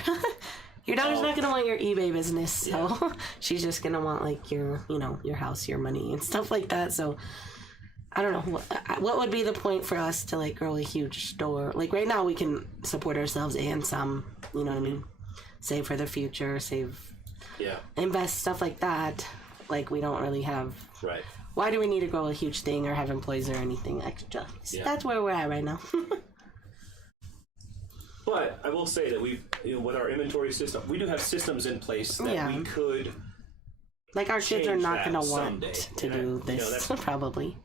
your daughter's not gonna want your eBay business, so she's just gonna want like your your house, your money, and stuff like that. So I don't know what would be the point for us to like grow a huge store. Like right now we can support ourselves and some, you know what I mean, save for the future, invest, stuff like that. Like we don't really have. Right. Why do we need to grow a huge thing or have employees or anything extra? Yeah. That's where we're at right now. But I will say that with our inventory system, we do have systems in place that we could. Like our kids are not going to want to do this. That's probably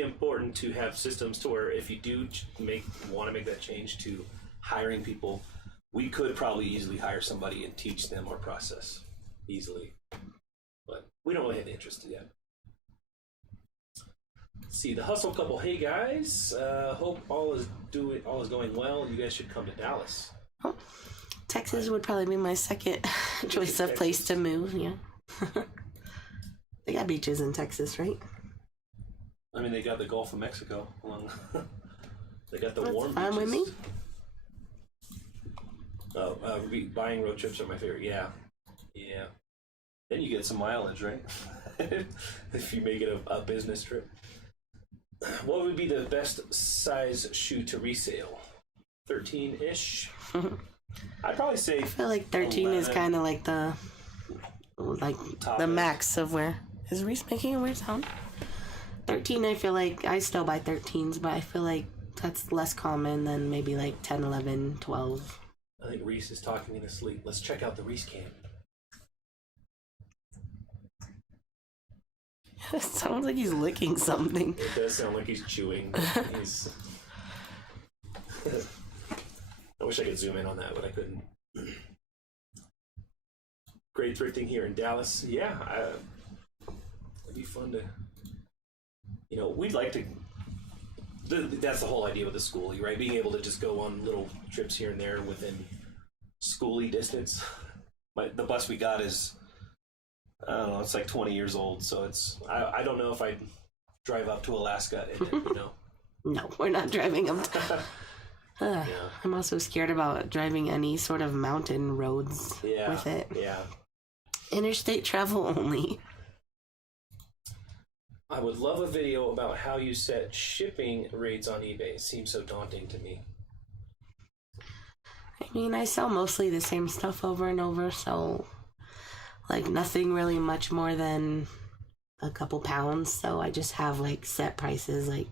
important to have systems to where if you do want to make that change to hiring people, we could probably easily hire somebody and teach them our process easily. But we don't really have the interest yet. Let's see, the Hustle Couple. Hey guys, hope all is going well. You guys should come to Dallas. Oh, Texas would probably be my second choice of place to move. Yeah, they got beaches in Texas, right? I mean, they got the Gulf of Mexico. They got the warm beaches. Fine with me. Oh, buying road trips are my favorite. Yeah. Then you get some mileage, right? If you make it a business trip. What would be the best size shoe to resale? 13-ish? I'd probably say. I feel like 13 11. Is kind of like the max of where. Is Reese making a weird sound? 13, I feel like I still buy 13s, but I feel like that's less common than maybe like 10, 11, 12. I think Reese is talking in his sleep. Let's check out the Reese cam. It sounds like he's licking something. It does sound like he's chewing. I wish I could zoom in on that, but I couldn't. Great thrifting here in Dallas. Yeah, it'd be fun to. We'd like to. That's the whole idea with the schoolie, right? Being able to just go on little trips here and there within schoolie distance. The bus we got is. I don't know, it's like 20 years old, so it's. I don't know if I'd drive up to Alaska in it, No, we're not driving up. I'm also scared about driving any sort of mountain roads with it. Yeah. Interstate travel only. I would love a video about how you set shipping rates on eBay. It seems so daunting to me. I mean, I sell mostly the same stuff over and over, so. Like nothing really much more than a couple pounds, so I just have like set prices. Like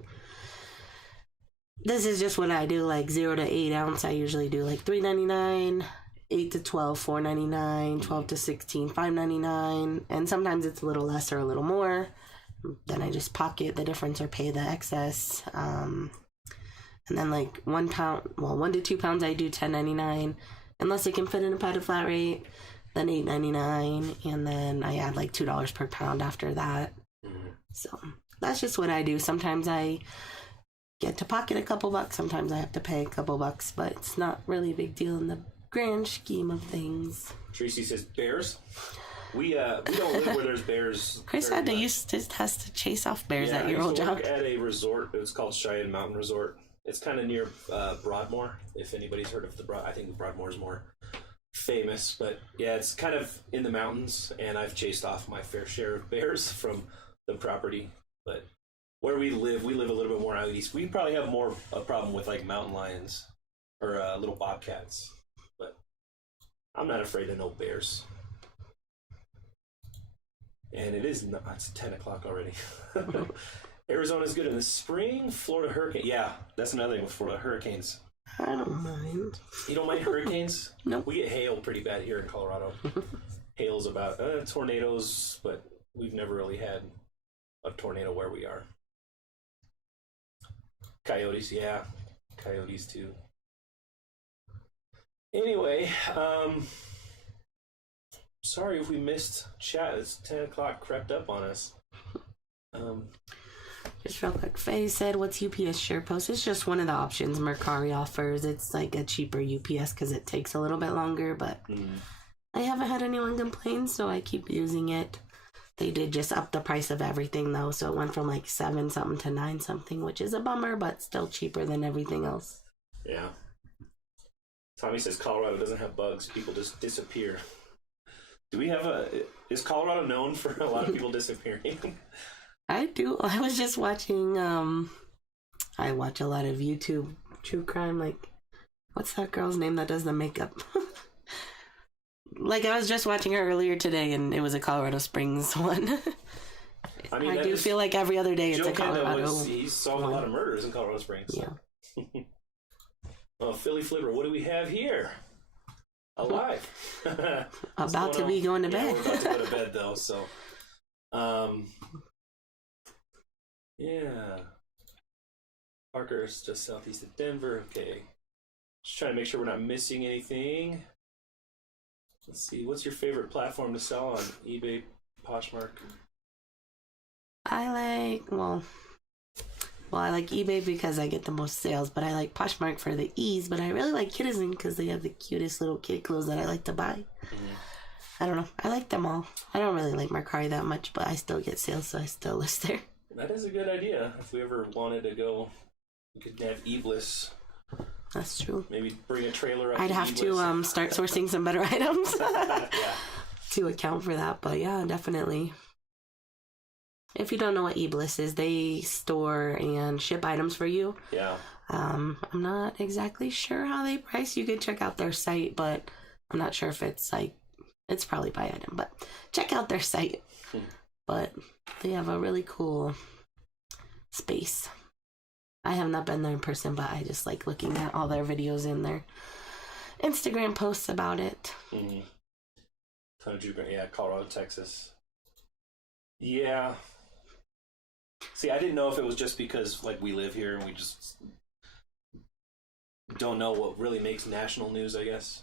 this is just what I do, like 0 to 8 ounce. I usually do like $3.99, 8 to 12, $4.99, 12 to 16, $5.99, and sometimes it's a little less or a little more. Then I just pocket the difference or pay the excess. And then like 1 pound, well, 1 to 2 pounds, I do $10.99, unless it can fit in a padded flat rate. Then $8.99, and then I add like $2 per pound after that. So that's just what I do. Sometimes I get to pocket a couple bucks. Sometimes I have to pay a couple bucks, but it's not really a big deal in the grand scheme of things. Tracy says bears. We don't live where there's bears. Chris has to chase off bears at your old job. At a resort. It's called Cheyenne Mountain Resort. It's kind of near Broadmoor. If anybody's heard of I think Broadmoor's more famous, but yeah, it's kind of in the mountains, and I've chased off my fair share of bears from the property. But where we live a little bit more out east. We probably have more a problem with like mountain lions or little bobcats, but I'm not afraid of no bears. And it's 10 o'clock already. Arizona's good in the spring. Florida hurricane. Yeah, that's another thing with Florida hurricanes. I don't mind. You don't mind hurricanes? Nope. We get hail pretty bad here in Colorado. Hail's about tornadoes, but we've never really had a tornado where we are. Coyotes, yeah. Coyotes too. Anyway, sorry if we missed chat. It's 10 o'clock, crept up on us. Just real quick, Faye said, what's UPS share post? It's just one of the options Mercari offers. It's like a cheaper UPS because it takes a little bit longer, but I haven't had anyone complain, so I keep using it. They did just up the price of everything, though, so it went from like 7 something to 9 something, which is a bummer, but still cheaper than everything else. Yeah. Tommy says Colorado doesn't have bugs. People just disappear. Is Colorado known for a lot of people disappearing? I do. I was just watching, I watch a lot of YouTube true crime, like, what's that girl's name that does the makeup? Like, I was just watching her earlier today, and it was a Colorado Springs one. I do feel like every other day it's a Colorado. He solved a lot of murders in Colorado Springs. Yeah. Oh, Philly Flipper, what do we have here? Alive. About to be going to bed. We're about to go to bed, though, so. Yeah. Parker's just southeast of Denver. Okay. Just trying to make sure we're not missing anything. Let's see. What's your favorite platform to sell on? eBay, Poshmark? I like eBay because I get the most sales, but I like Poshmark for the ease, but I really like Citizen because they have the cutest little kid clothes that I like to buy. I don't know. I like them all. I don't really like Mercari that much, but I still get sales, so I still list there. That is a good idea. If we ever wanted to go, we could have E-Bliss. That's true. Maybe bring a trailer up. I'd have to start sourcing some better items to account for that, but yeah, definitely. If you don't know what E-Bliss is, they store and ship items for you. Yeah. I'm not exactly sure how they price. You could check out their site, but I'm not sure if it's like, it's probably by item, but check out their site. But they have a really cool space. I have not been there in person, but I just like looking at all their videos and their Instagram posts about it. Yeah, Colorado, Texas. Yeah. See, I didn't know if it was just because like we live here and we just don't know what really makes national news, I guess.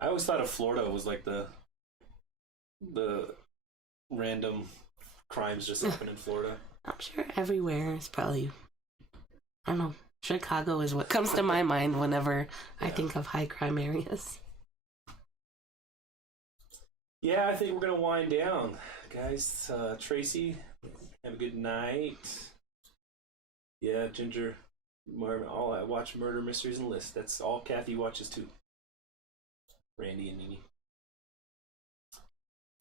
I always thought of Florida was like the random crimes just happen in Florida. I'm sure everywhere is probably, I don't know, Chicago is what comes to my mind whenever I think of high crime areas. Yeah, I think we're going to wind down. Guys, Tracy, have a good night. Yeah, Ginger, Marvin, all I watch Murder, Mysteries, and Lists. That's all Kathy watches too. Randy and Nini.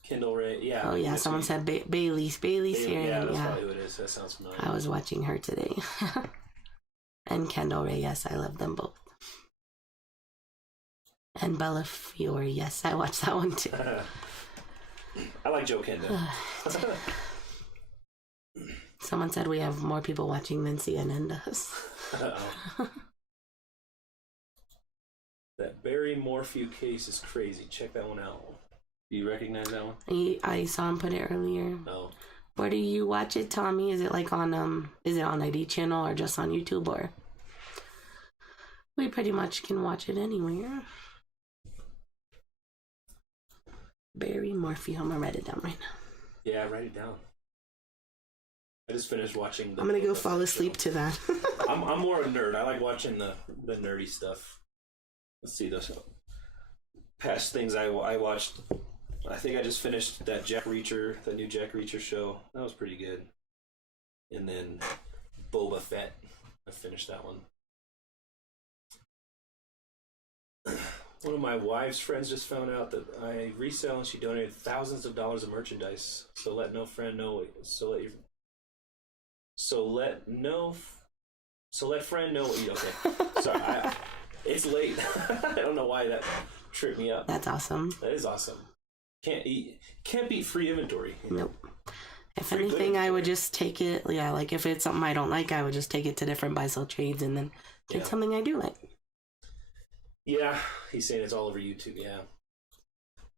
Kendall Ray, yeah. Oh yeah, someone said Bailey's here. Yeah, that's probably who it is. That sounds familiar. I was watching her today. And Kendall Ray, yes, I love them both. And Bella Fiore, yes, I watched that one too. I like Joe Kendall. Someone said we have more people watching than CNN does. Uh-oh. That Barry Morphew case is crazy. Check that one out. Do you recognize that one? I saw him put it earlier. No. Where do you watch it, Tommy? Is it like on is it on ID channel or just on YouTube, or we pretty much can watch it anywhere? Barry Morphew. I'm gonna write it down right now. Yeah, write it down. I just finished watching I'm gonna go fall asleep to that. I'm more a nerd. I like watching the nerdy stuff. Let's see those past things I watched. I think I just finished that the new Jack Reacher show. That was pretty good. And then Boba Fett. I finished that one. One of my wife's friends just found out that I resell, and she donated thousands of dollars of merchandise. So let friend know what you. Okay, sorry. It's late. I don't know why that tripped me up. That's awesome. That is awesome. Can't beat free inventory. Nope. If anything, I would just take it. Yeah, like if it's something I don't like, I would just take it to different buy-sell trades and then get something I do like. Yeah, he's saying it's all over YouTube. Yeah.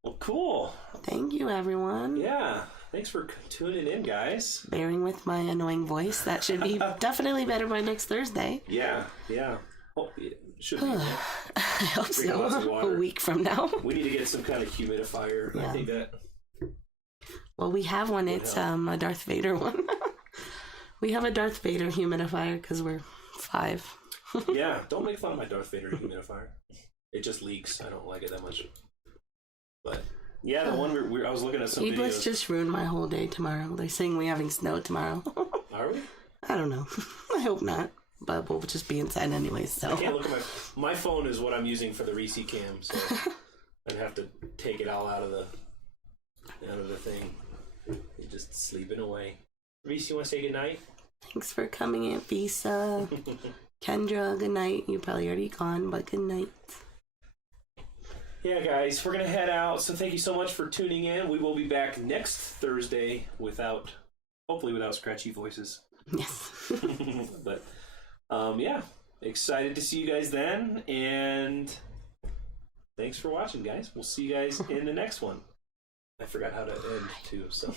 Well, cool. Thank you, everyone. Yeah. Thanks for tuning in, guys. Bearing with my annoying voice. That should be definitely better by next Thursday. Yeah. Oh, it should be. I hope so. A week from now. We need to get some kind of humidifier. Yeah. I think that. Well, we have one. It's a Darth Vader one. We have a Darth Vader humidifier because we're 5. Yeah, don't make fun of my Darth Vader humidifier. It just leaks. I don't like it that much. But yeah, the one I was looking at some videos. Just ruined my whole day tomorrow. They're saying we're having snow tomorrow. Are we? I don't know. I hope not. But we'll just be inside anyway. So I can't look at my phone is what I'm using for the Reese cam, so I'd have to take it all out of the thing. You're just sleeping away. Reese, you want to say goodnight? Thanks for coming in, Visa. Kendra, good night. You're probably already gone, but good night. Yeah, guys, we're going to head out. So thank you so much for tuning in. We will be back next Thursday hopefully without scratchy voices. Yes. But, yeah, excited to see you guys then. And thanks for watching, guys. We'll see you guys in the next one. I forgot how to end, too, so...